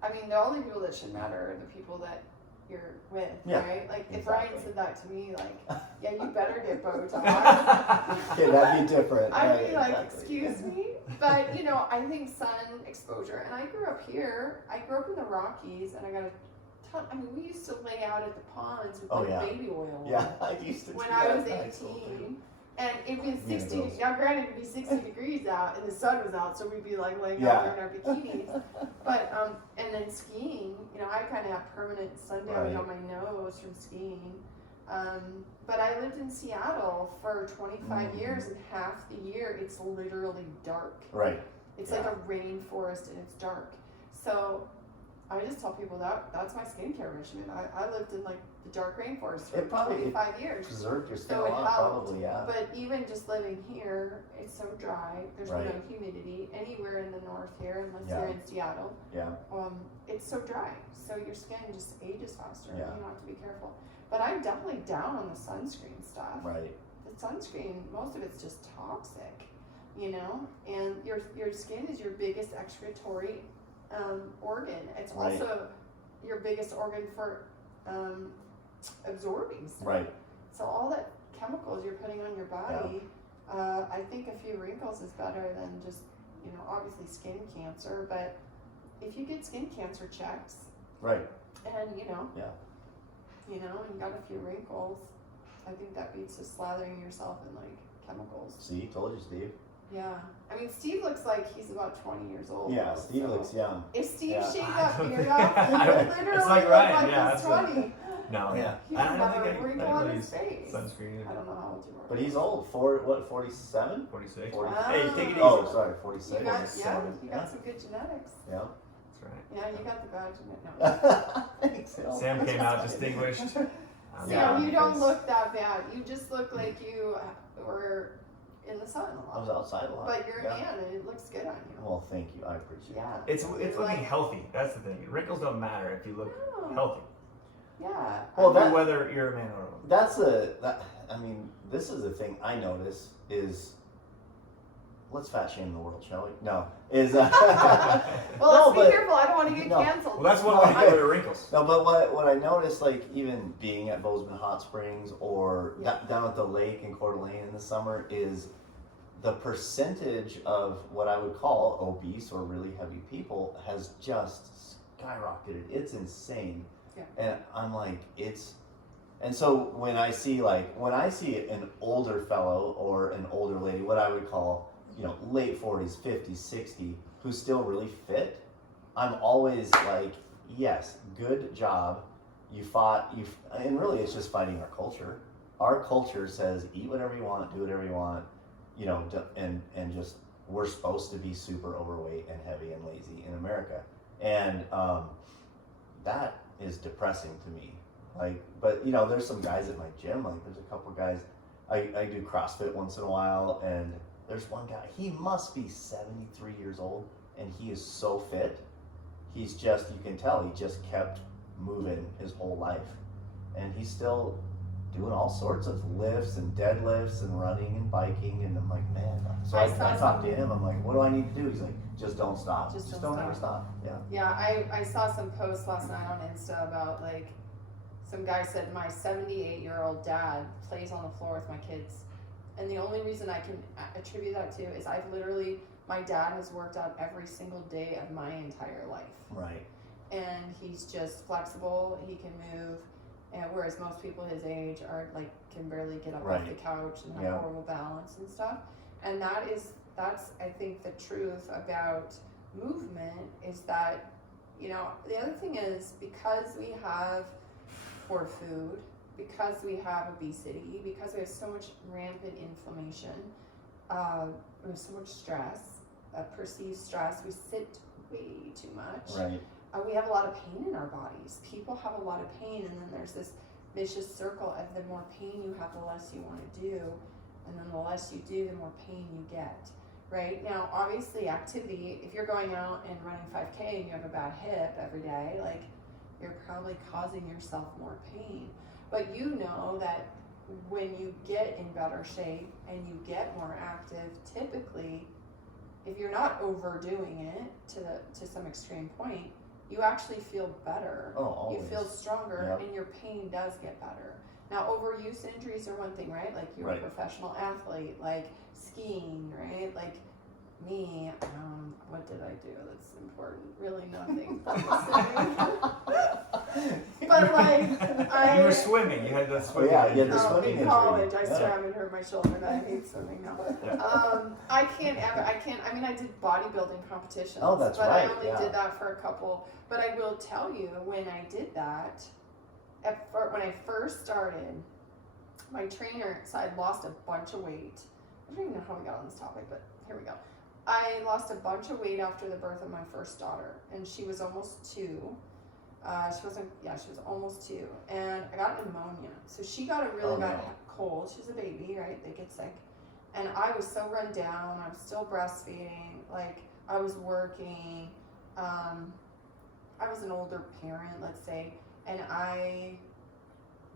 I mean, the only people that should matter are the people that you're with, Yeah, right? Like if exactly. Ryan said that to me, like, yeah, you better get Botox. Okay, that'd be different. I'd Right, be like, exactly. excuse me? But, you know, I think sun exposure, and I grew up here. I grew up in the Rockies, and I got a ton. I mean, we used to lay out at the ponds with baby oil. Yeah, I used to. When do I that was in high school, 18. too. And it'd be Me and 60, girls. now granted it'd be 60 degrees out and the sun was out, so we'd be like laying Yeah. out there in our bikinis. But, and then skiing, you know, I kind of have permanent sun damage on my nose from skiing. But I lived in Seattle for 25 years, and half the year it's literally dark. Right. It's like a rainforest and it's dark. So I just tell people that's my skincare regimen. I lived in like the dark rainforest for 25 years. Preserved your skin So a it lot, helped. probably, yeah. But even just living here, it's so dry. There's Right. no humidity anywhere in the north here, unless Yeah. you're in Seattle. Yeah. It's so dry, so your skin just ages faster. Yeah. You have to be careful. But I'm definitely down on the sunscreen stuff. Right. The sunscreen, most of it's just toxic, you know. And your skin is your biggest excretory organ. It's Right. also your biggest organ for absorbing stuff. Right. So all that chemicals you're putting on your body, I think a few wrinkles is better than just, you know, obviously skin cancer. But if you get skin cancer checks, Right. and you know, Yeah. you know, and you got a few wrinkles, I think that beats just slathering yourself in like chemicals. See, told you, Steve. Yeah, I mean, Steve looks like he's about 20 years old. Yeah, though, Steve so looks young. If Steve Yeah. shaved I that don't beard think- off, he would literally It's like look Ryan, like yeah, he's that's 20. No, Yeah. He I would don't have think a I wrinkle don't on really his face. sunscreen. I don't know how old you are. But he's old. 47? 46. 40. Hey, take it easy. Oh, sorry, You 46. got, 47. you got some good genetics. Yeah. That's right. Yeah, you got the bad genetics. No. Thanks, Hill. Sam came out distinguished. So you don't look that bad. You just look like you were in the sun a I was lot. outside a lot. But you're a Yeah. man and it looks good on you. Well, thank you. I appreciate Yeah. that. It's looking like- healthy. That's the thing. Wrinkles don't matter if you look No. healthy. Yeah. Well, I mean, Whether you're a man or a woman. I mean, this is the thing I notice is, let's fat shame the world, shall we? No. Is, well, No, let's but- be careful. I don't want to get No. canceled. Well, that's one way to get rid of wrinkles. No, but what I noticed, like even being at Bozeman Hot Springs or down at the lake in Coeur d'Alene in the summer, is the percentage of what I would call obese or really heavy people has just skyrocketed. It's insane. Yeah. And I'm like, and so when I see an older fellow or an older lady, what I would call, you know, late 40s, 50s, 60, who's still really fit, I'm always like, yes, good job. And really it's just fighting our culture. Our culture says eat whatever you want, do whatever you want, you know, and just, we're supposed to be super overweight and heavy and lazy in America. And that is depressing to me. Like, but you know, there's some guys at my gym, like there's a couple guys, I do CrossFit once in a while, and there's one guy, he must be 73 years old, and he is so fit. He's just, you can tell, he just kept moving his whole life, and he's still doing all sorts of lifts and deadlifts and running and biking, and I'm like, man. So I talked to him. I'm like, what do I need to do? He's like, just don't stop. Just don't ever stop. Yeah. Yeah, I saw some posts last night on Insta about like some guy said my 78-year-old dad plays on the floor with my kids, and the only reason I can attribute that to is my dad has worked out every single day of my entire life. Right. And he's just flexible. He can move. And whereas most people his age are like can barely get up off the couch and have horrible balance and stuff. And that's I think the truth about movement is that, you know, the other thing is because we have poor food, because we have obesity, because we have so much rampant inflammation, we have so much stress, perceived stress, we sit way too much. Right. We have a lot of pain in our bodies. People have a lot of pain, and then there's this vicious circle of the more pain you have, the less you want to do, and then the less you do, the more pain you get. Right? Now, obviously, activity, if you're going out and running 5K and you have a bad hip every day, like, you're probably causing yourself more pain. But you know that when you get in better shape and you get more active, typically, if you're not overdoing it to some extreme point, you actually feel better. Oh, always. You feel stronger, and your pain does get better. Now, overuse injuries are one thing, right? Like you're a professional athlete, like skiing, right? Like me, what did I do that's important? Really nothing. But like, you were swimming. You had the swimming. Yeah, you had the swimming in injury. college, I still haven't hurt my shoulder, but I hate swimming now. I mean, I did bodybuilding competitions. Oh, that's but right. I only did that for a couple. But I will tell you, when I did that, when I first started, my trainer, so I'd lost a bunch of weight. I don't even know how we got on this topic, but here we go. I lost a bunch of weight after the birth of my first daughter, and she was almost 2. She was almost 2, and I got pneumonia. So she got a really bad cold. She's a baby, right? They get sick. And I was so run down. I was still breastfeeding. Like, I was working. I was an older parent, let's say, and I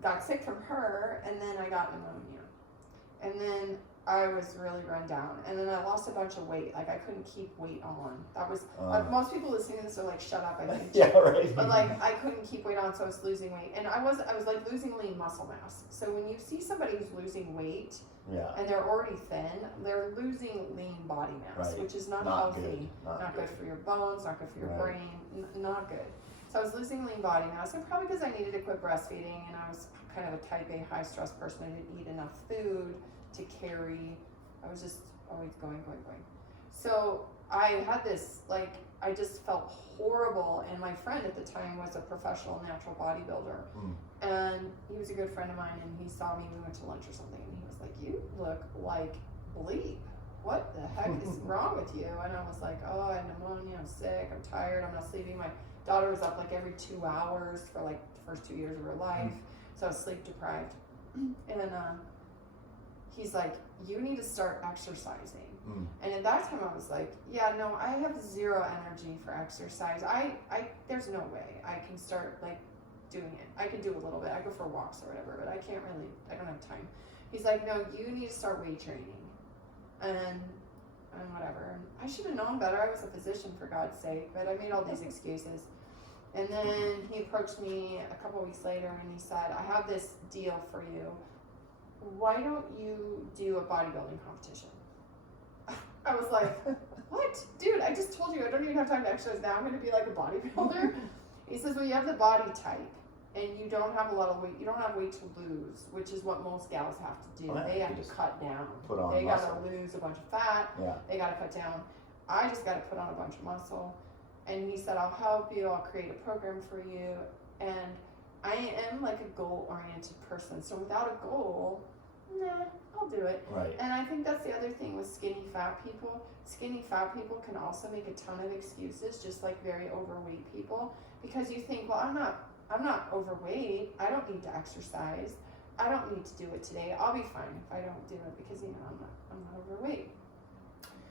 got sick from her, and then I got pneumonia. And then I was really run down, and then I lost a bunch of weight. Like, I couldn't keep weight on. That was most people listening to this are like, "Shut up!" I think. Yeah, right. But like, I couldn't keep weight on, so I was losing weight, and I was like losing lean muscle mass. So when you see somebody who's losing weight, and they're already thin, they're losing lean body mass, which is not healthy, good. not good for your bones, not good for your brain, not good. So I was losing lean body mass, and probably because I needed to quit breastfeeding, and I was kind of a type A high stress person. I didn't eat enough food to carry. I was just always going. So I had this, like, I just felt horrible, and my friend at the time was a professional natural bodybuilder, and he was a good friend of mine, and he saw me, we went to lunch or something, and he was like, "You look like bleep. What the heck is wrong with you?" And I was like, "Oh, I had pneumonia, I'm sick, I'm tired, I'm not sleeping." My daughter was up like every 2 hours for like the first 2 years of her life, so I was sleep deprived. And he's like, "You need to start exercising." And at that time I was like, yeah, no, I have zero energy for exercise. I there's no way I can start like doing it. I can do a little bit. I go for walks or whatever, but I don't have time. He's like, "No, you need to start weight training." And whatever. And I should have known better. I was a physician, for God's sake, but I made all these excuses. And then he approached me a couple weeks later and he said, "I have this deal for you. Why don't you do a bodybuilding competition?" I was like, "What? Dude, I just told you I don't even have time to exercise now. I'm going to be like a bodybuilder." He says, "Well, you have the body type and you don't have a lot of weight. You don't have weight to lose, which is what most gals have to do. They have to cut down. They got to lose a bunch of fat. They got to cut down. I just got to put on a bunch of muscle." And he said, "I'll help you. I'll create a program for you." And I am like a goal-oriented person. So without a goal, nah, I'll do it. Right. And I think that's the other thing with skinny fat people. Skinny fat people can also make a ton of excuses, just like very overweight people, because you think, well, I'm not overweight. I don't need to exercise. I don't need to do it today. I'll be fine if I don't do it because, I'm not overweight.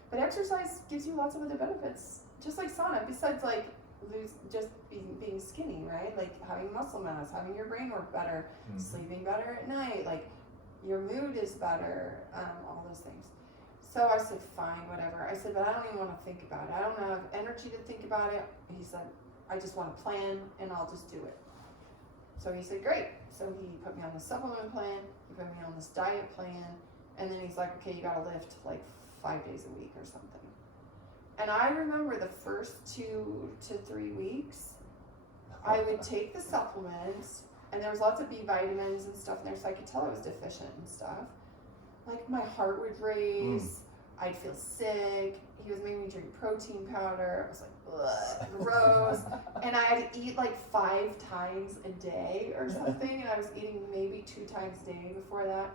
But exercise gives you lots of other benefits, just like sauna. Besides, like, being skinny, right? Like having muscle mass, having your brain work better, sleeping better at night, like your mood is better, all those things. So I said, fine, whatever. I said, but I don't even want to think about it. I don't have energy to think about it. He said, I just want to plan and I'll just do it. So he said, great. So he put me on the supplement plan, he put me on this diet plan, and then he's like, okay, you gotta lift like 5 days a week or something. And I remember the first 2 to 3 weeks, I would take the supplements, and there was lots of B vitamins and stuff in there, so I could tell I was deficient and stuff. Like my heart would race, I'd feel sick. He was making me drink protein powder. I was like, ugh, gross. And I had to eat like 5 times a day or something, and I was eating maybe 2 times a day before that.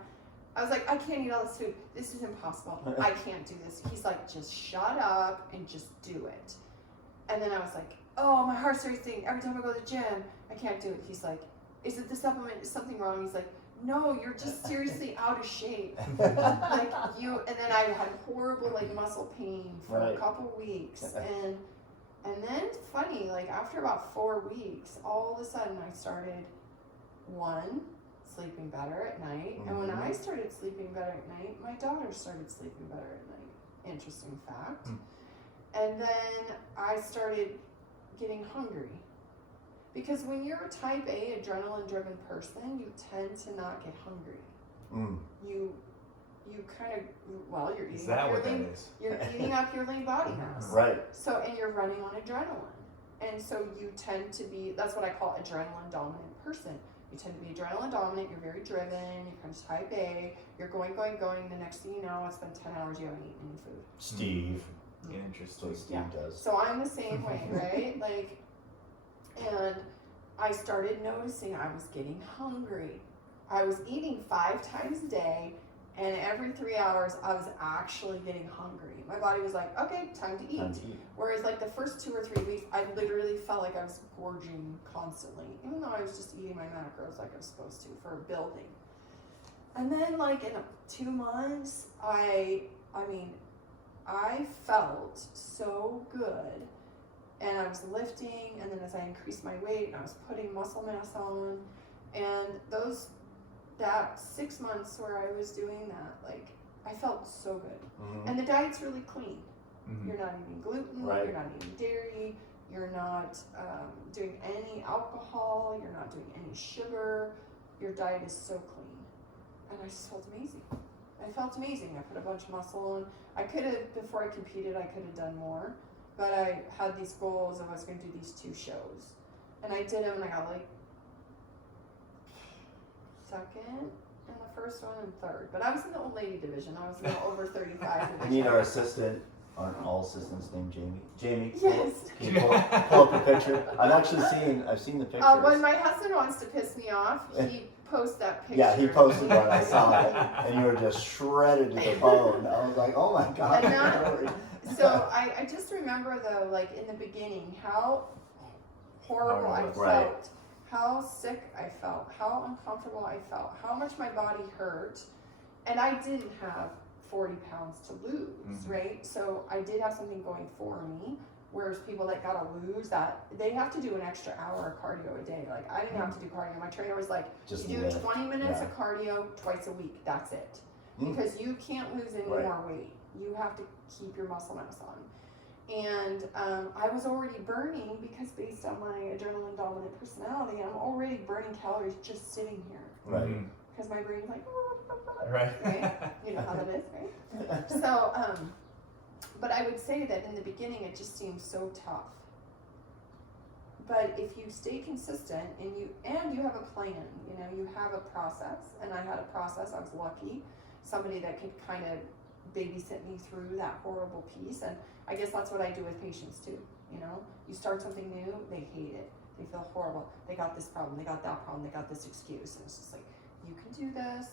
I was like, I can't eat all this food. This is impossible. I can't do this. He's like, just shut up and just do it. And then I was like, oh, my heart's racing. Every time I go to the gym, I can't do it. He's like, is it the supplement? Is something wrong? He's like, no, you're just seriously out of shape. Like you, and then I had horrible like muscle pain for a couple weeks. And then funny, like after about 4 weeks, all of a sudden I started, sleeping better at night. And when I started sleeping better at night, my daughter started sleeping better at night. Interesting fact. And then I started getting hungry. Because when you're a type A adrenaline driven person, you tend to not get hungry. You kind of, well, you're eating up your lean, you're eating up your lean body mass. Right. So, and you're running on adrenaline. And so you tend to be, that's what I call adrenaline dominant person. You tend to be adrenaline dominant, you're very driven, you're kind of type A, you're going, the next thing you know, it's been 10 hours, you haven't eaten any food. Steve. Interesting. Steve does. So I'm the same way, right? Like, and I started noticing I was getting hungry. I was eating 5 times a day, and every 3 hours I was actually getting hungry. My body was like, okay, time to eat. Whereas like the first 2 or 3 weeks, I literally felt like I was gorging constantly, even though I was just eating my macros like I was supposed to for building. And then like in 2 months, I felt so good, and I was lifting, and then as I increased my weight, I was putting muscle mass on, and that 6 months where I was doing that, like I felt so good. And the diet's really clean. You're not eating gluten, you're not eating dairy, you're not doing any alcohol, you're not doing any sugar. Your diet is so clean, and I just felt amazing. I felt amazing. I put a bunch of muscle on. I could have, before I competed, I could have done more, but I had these goals of I was going to do these 2 shows, and I did them, and I got like second in the first one and third, but I was in the old lady division. I was in the over 35 division. We need our assistant. Aren't all assistants named Jamie? Jamie, yes. Can you pull up the picture? I've seen the pictures. When my husband wants to piss me off, he posts that picture. Yeah, he posted one. I saw it, and you were just shredded to the bone. I was like, oh my god. So I just remember though, like in the beginning, how horrible I felt, how sick I felt, how uncomfortable I felt, how much my body hurt, and I didn't have 40 pounds to lose, right? So I did have something going for me, whereas people that gotta lose that, they have to do an extra hour of cardio a day. Like I didn't have to do cardio. My trainer was like, just you do 20 minutes of cardio twice a week, that's it. Because you can't lose any more weight. You have to keep your muscle mass on. And I was already burning, because based on my adrenaline dominant personality, I'm already burning calories just sitting here. Right. Because my brain's like, right? You know how that is, right? So, but I would say that in the beginning it just seemed so tough. But if you stay consistent and you have a plan, you know, you have a process, and I had a process. I was lucky, somebody that could kind of babysit me through that horrible piece, and I guess that's what I do with patients too. You know, you start something new, they hate it, they feel horrible, they got this problem, they got that problem, they got this excuse, and it's just like, you can do this.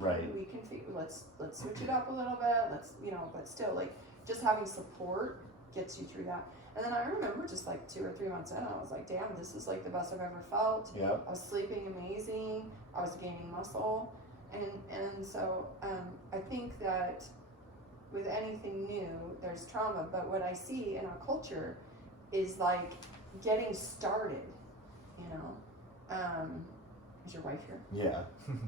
We can let's switch it up a little bit. Let's, you know, but still, like, just having support gets you through that. And then I remember just like 2 or 3 months in, I was like, damn, this is like the best I've ever felt. Yeah. I was sleeping amazing. I was gaining muscle, and so I think that with anything new, there's trauma. But what I see in our culture is like getting started, is your wife here? Yeah.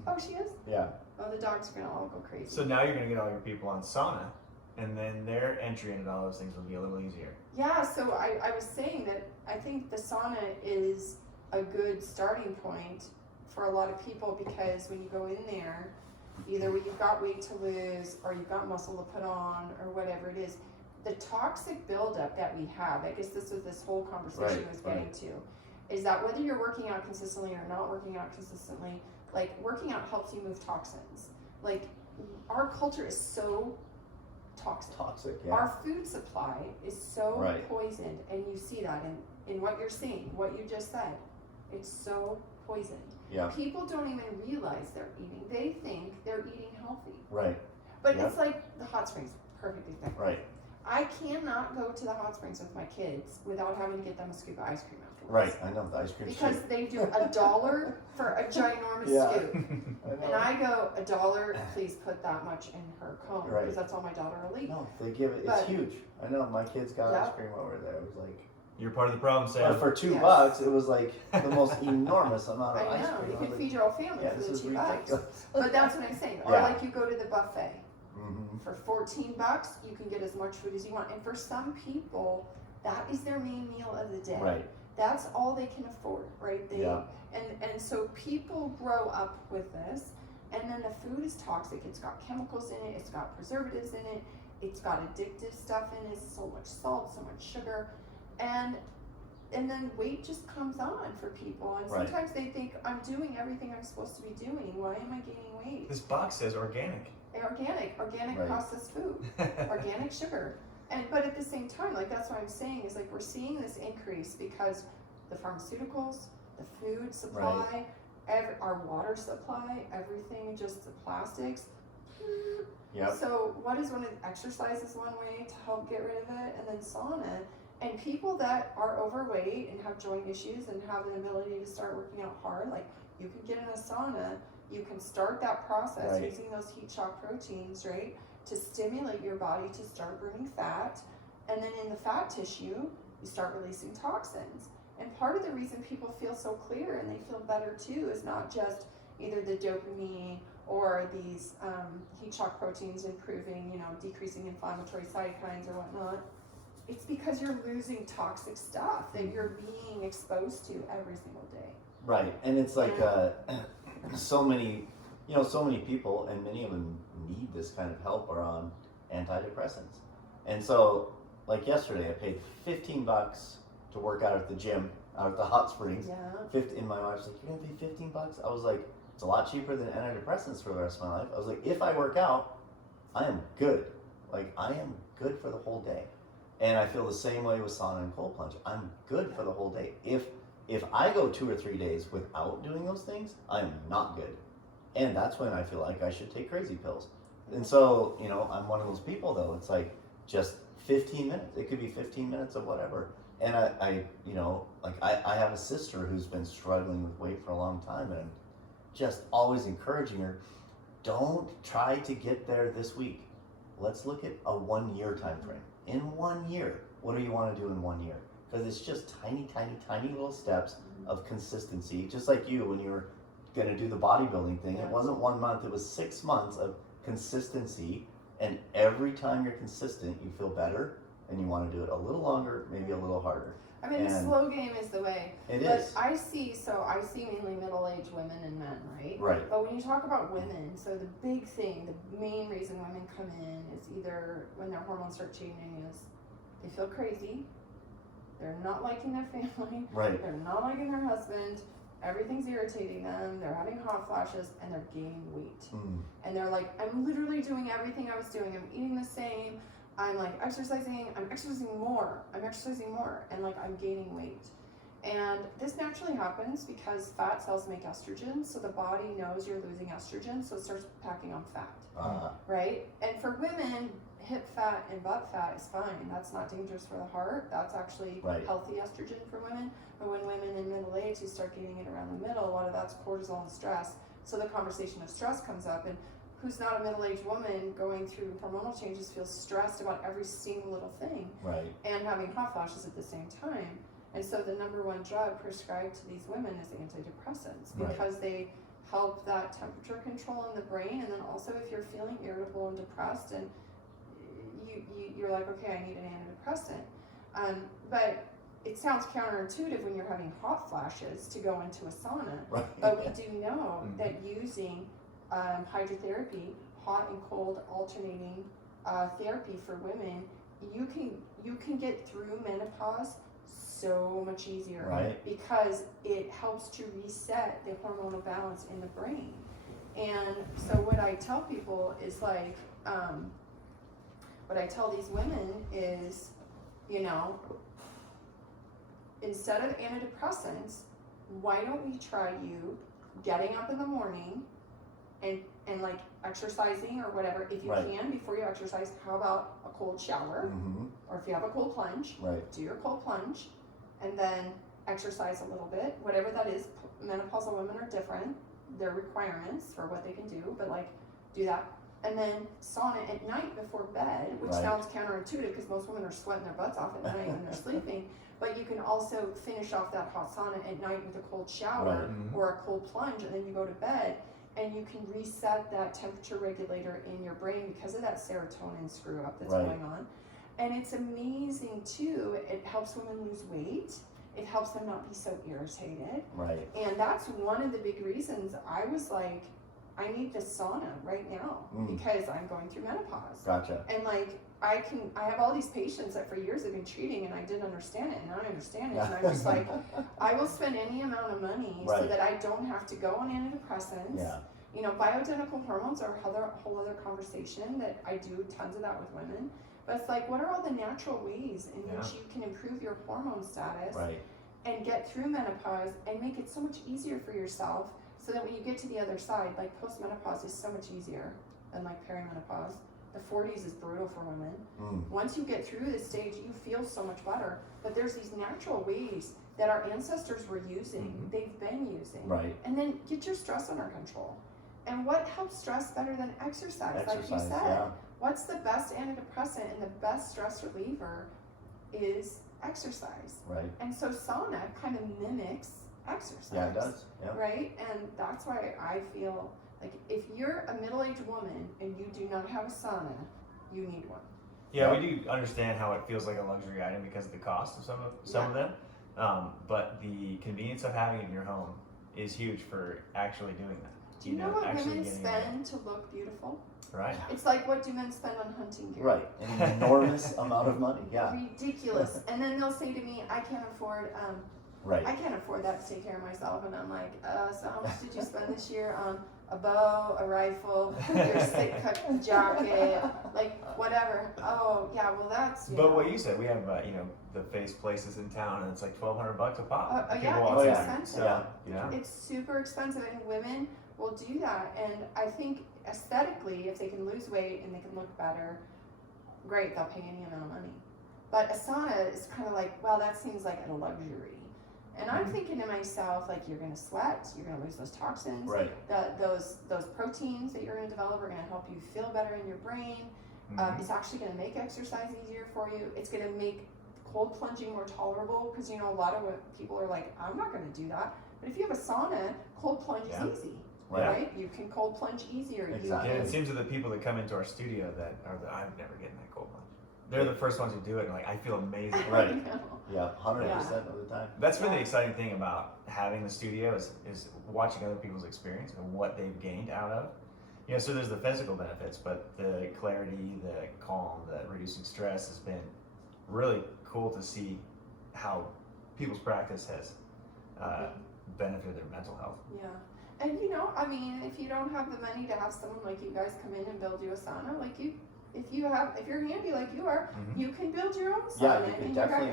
Oh, she is? Yeah. Oh, the dogs are gonna all go crazy. So now you're gonna get all your people on sauna, and then their entry into all those things will be a little easier. Yeah, so I was saying that I think the sauna is a good starting point for a lot of people, because when you go in there, either you've got weight to lose or you've got muscle to put on or whatever it is, the toxic buildup that we have, I guess this was this whole conversation was getting to, is that whether you're working out consistently or not working out consistently, like working out helps you move toxins. Like our culture is so toxic. Yeah. Our food supply is so poisoned, and you see that in what you're seeing, what you just said. It's so poisoned. Yeah. People don't even realize they're eating. They think they're eating healthy. Right. But it's like the hot springs, perfect example. Right. I cannot go to the hot springs with my kids without having to get them a scoop of ice cream afterwards. Right, I know, the ice cream because scoop. they do $1 for a ginormous scoop. And I go, $1, please put that much in her cone, because that's all my daughter will eat. No, they give it, it's huge. I know, my kids got ice cream over there. It was like... You're part of the problem, Sam. But for $2, it was like the most enormous amount of ice cream. I know, you could feed your whole family for the $2. But that's what I'm saying. Or like you go to the buffet. For $14, you can get as much food as you want. And for some people, that is their main meal of the day. Right. That's all they can afford, right? And so people grow up with this, and then the food is toxic. It's got chemicals in it. It's got preservatives in it. It's got addictive stuff in it. So much salt, so much sugar, and then weight just comes on for people. And sometimes they think, I'm doing everything I'm supposed to be doing. Why am I gaining weight? This box says organic. Organic processed food, organic sugar. But at the same time, like that's what I'm saying is like we're seeing this increase because the pharmaceuticals, the food supply, our water supply, everything, just the plastics. So what is exercise is one way to help get rid of it, and then sauna. And people that are overweight and have joint issues and have the ability to start working out hard, like you can get in a sauna. You can start that process using those heat shock proteins, right, to stimulate your body to start burning fat. And then in the fat tissue, you start releasing toxins. And part of the reason people feel so clear and they feel better too is not just either the dopamine or these heat shock proteins improving, decreasing inflammatory cytokines or whatnot. It's because you're losing toxic stuff that you're being exposed to every single day. Right, and it's like so many people, and many of them need this kind of help, are on antidepressants. And so, like yesterday, I paid $15 to work out at the gym, out at the hot springs. And my wife's like, you're gonna pay $15? I was like, it's a lot cheaper than antidepressants for the rest of my life. I was like, if I work out, I am good. Like, I am good for the whole day. And I feel the same way with sauna and cold plunge. I'm good for the whole day. If I go 2 or 3 days without doing those things, I'm not good. And that's when I feel like I should take crazy pills. And so, I'm one of those people though. It's like just 15 minutes. It could be 15 minutes of whatever. And I have a sister who's been struggling with weight for a long time, and I'm just always encouraging her, don't try to get there this week. Let's look at a 1 year time frame. In 1 year, what do you want to do in 1 year? Because it's just tiny little steps of consistency. Just like you, when you were going to do the bodybuilding thing, it wasn't 1 month, it was 6 months of consistency. And every time you're consistent, you feel better, and you want to do it a little longer, maybe a little harder. I mean, the slow game is the way. It is. I see mainly middle-aged women and men, right? Right. But when you talk about women, so the big thing, the main reason women come in is either when their hormones start changing is they feel crazy, they're not liking their family, they're not liking their husband, everything's irritating them, they're having hot flashes, and they're gaining weight. And they're like, I'm literally doing everything I was doing, I'm eating the same, I'm exercising more, and I'm gaining weight. And this naturally happens because fat cells make estrogen, so the body knows you're losing estrogen, so it starts packing on fat, right? And for women, hip fat and butt fat is fine. That's not dangerous for the heart. That's actually healthy estrogen for women. But when women in middle age, you start getting it around the middle, a lot of that's cortisol and stress. So the conversation of stress comes up, and who's not a middle-aged woman going through hormonal changes feels stressed about every single little thing and having hot flashes at the same time. And so the number one drug prescribed to these women is antidepressants Right. because they help that temperature control in the brain. And then also if you're feeling irritable and depressed and you're like, okay, I need an antidepressant. But it sounds counterintuitive when you're having hot flashes to go into a sauna. Right. But we do know that using hydrotherapy, hot and cold alternating therapy for women, you can get through menopause so much easier, Right. because it helps to reset the hormonal balance in the brain. And so what I tell people is like, what I tell these women is, you know, instead of antidepressants, why don't we try you getting up in the morning and like exercising or whatever, if you Right. can, before you exercise. How about a cold shower? Or if you have a cold plunge, Right. do your cold plunge and then exercise a little bit, whatever that is. Menopausal women are different, their requirements for what they can do, but like do that. And then sauna at night before bed, which Right. sounds counterintuitive because most women are sweating their butts off at night when they're sleeping. But you can also finish off that hot sauna at night with a cold shower Right. or a cold plunge, and then you go to bed, and you can reset that temperature regulator in your brain because of that serotonin screw up that's Right. going on. And it's amazing too. It helps women lose weight. It helps them not be so irritated. Right. And that's one of the big reasons I was like, I need this sauna right now because I'm going through menopause. Gotcha. And like, I have all these patients that for years I've been treating and I didn't understand it, and now I understand it. And I'm just like, I will spend any amount of money so Right. that I don't have to go on antidepressants. Yeah. You know, bioidentical hormones are a whole other conversation that I do tons of that with women. But it's like, what are all the natural ways in which you can improve your hormone status Right. and get through menopause and make it so much easier for yourself, so that when you get to the other side, like postmenopause is so much easier than like perimenopause. The 40s is brutal for women. Once you get through this stage, you feel so much better. But there's these natural ways that our ancestors were using, they've been using. Right. And then get your stress under control. And what helps stress better than exercise? Like you Exercise, said, yeah. what's the best antidepressant and the best stress reliever is exercise. Right. And so sauna kind of mimics exercise. Yeah, it does. Yeah. Right? And that's why I feel like if you're a middle-aged woman and you do not have a sauna, you need one. Yeah, we do understand how it feels like a luxury item because of the cost of some of them. But the convenience of having it in your home is huge for actually doing that. Do you know what actually women getting spend to look beautiful? Right. It's like, what do men spend on hunting gear? Right. An enormous amount of money. Yeah. Ridiculous. And then they'll say to me, I can't afford Right. I can't afford that to take care of myself. And I'm like, so how much did you spend this year on a bow, a rifle, your stick cut jacket, like whatever? Oh yeah, well that's. But what you said, we have the face places in town, and it's like $1,200 a pop. Yeah, it's expensive. So, yeah. It's super expensive, and women will do that. And I think aesthetically, if they can lose weight and they can look better, great, they'll pay any amount of money. But a sauna is kind of like, well, that seems like a luxury. And I'm thinking to myself, like, you're going to sweat, you're going to lose those toxins, Right. Those proteins that you're going to develop are going to help you feel better in your brain. It's actually going to make exercise easier for you. It's going to make cold plunging more tolerable because, a lot of people are like, I'm not going to do that. But if you have a sauna, cold plunge is easy, right? You can cold plunge easier. Exactly. Yeah, it seems that the people that come into our studio that are I'm never getting that cold plunge. They're the first ones who do it, and like I feel amazing. Right. Yeah, 100% of the time. That's been the exciting thing about having the studio is watching other people's experience and what they've gained out of. So there's the physical benefits, but the clarity, the calm, the reducing stress has been really cool to see how people's practice has benefited their mental health. Yeah. And if you don't have the money to have someone like you guys come in and build you a sauna, like if you're handy like you are, you can build your own sauna. Yeah, you can definitely.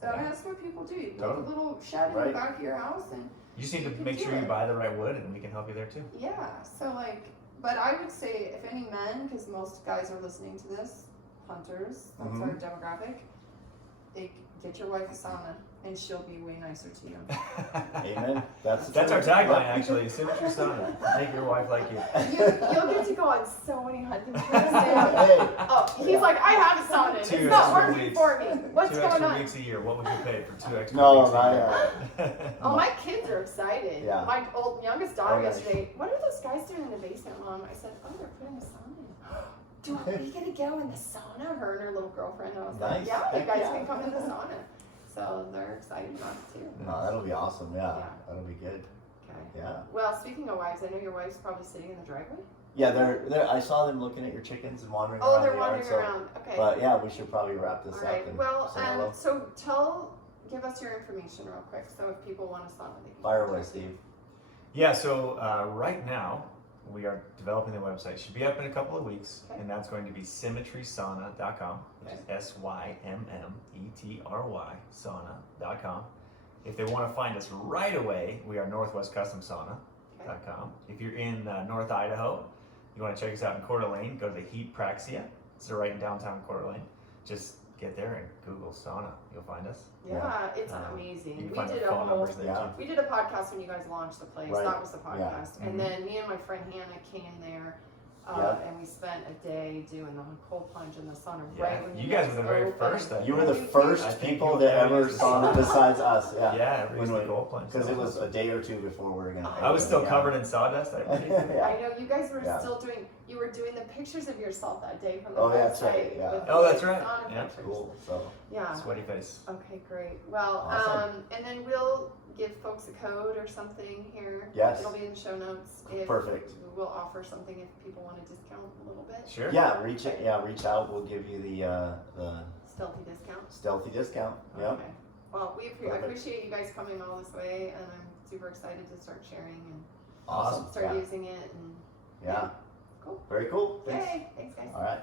That's what people do. You build a little shed in the back of your house, and you just need to make sure you buy the right wood, and we can help you there too. Yeah. So but I would say if any men, because most guys are listening to this, hunters, that's our demographic. Get your wife a sauna. And she'll be way nicer to you. Amen. That's our tagline, actually. Symmetry Sauna. Make your wife like you. You'll get to go on so many hunting trips. He's like, I have a sauna. It's 2 not extra working weeks. for me. What's 2 going extra on? weeks a year. What would you pay for 2 extra No, weeks a year? Oh, my kids are excited. Yeah. My youngest daughter Oh, nice. yesterday, what are those guys doing in the basement, Mom? I said, oh, they're putting a sauna in. Are we going to go in the sauna? Her and her little girlfriend. I was like, Nice. yeah, you Heck guys yeah. can come in the sauna. So they're excited about it too. No, that'll be awesome. Yeah, Yeah. that'll be good. Okay. Yeah. Well, speaking of wives, I know your wife's probably sitting in the driveway. Yeah, they're. I saw them looking at your chickens and wandering around. Oh, they're the yard, wandering around. Okay. But yeah, we should probably wrap this All up. right. And Well, say hello. so give us your information real quick. So if people want to sauna, they can Fire away, contact you. Steve. Yeah, so right now we are developing the website. Should be up in a couple of weeks, Okay. and that's going to be symmetrysauna.com, which is SYMMETRY sauna.com. If they want to find us right away, we are northwestcustomsauna.com. If you're in North Idaho, you want to check us out in Coeur d'Alene, go to the Heat Praxia. It's right in downtown Coeur d'Alene. Just get there and Google sauna. You'll find us. Yeah, it's You amazing. can We find did the a phone whole. numbers there Yeah. too. We did a podcast when you guys launched the place. Right. That was the Yeah. podcast. Mhm. And then me and my friend Hannah came there, Yeah. and we spent a day doing the cold plunge in the sauna Yeah. right when You guys were the very opened. first. You were the I first think people you that were ever the saw them besides us. Yeah. Yeah, When the we- gold plunge. Because it was a day or two before we were gonna. I was still yeah. covered in sawdust. I believe. Yeah. I know you guys were Yeah. still doing. You were doing the pictures of yourself that day from the Oh, website. that's right, yeah. with Oh, the that's right. sauna Yeah. pictures. Cool. So Yeah. Sweaty face. Okay, great. Well, Awesome. and then we'll give folks a code or something here. Yes. It'll be in the show notes. If Perfect. We'll offer something if people want to discount a little bit. Sure. yeah, reach out. We'll give you the Stealthy discount. stealthy discount. Yep. Okay. Well, I Perfect. appreciate you guys coming all this way, and I'm super excited to start sharing and Awesome. start Yeah. using it. And Yeah. Cool. Very cool. Thanks. Yay! Thanks, guys. All right.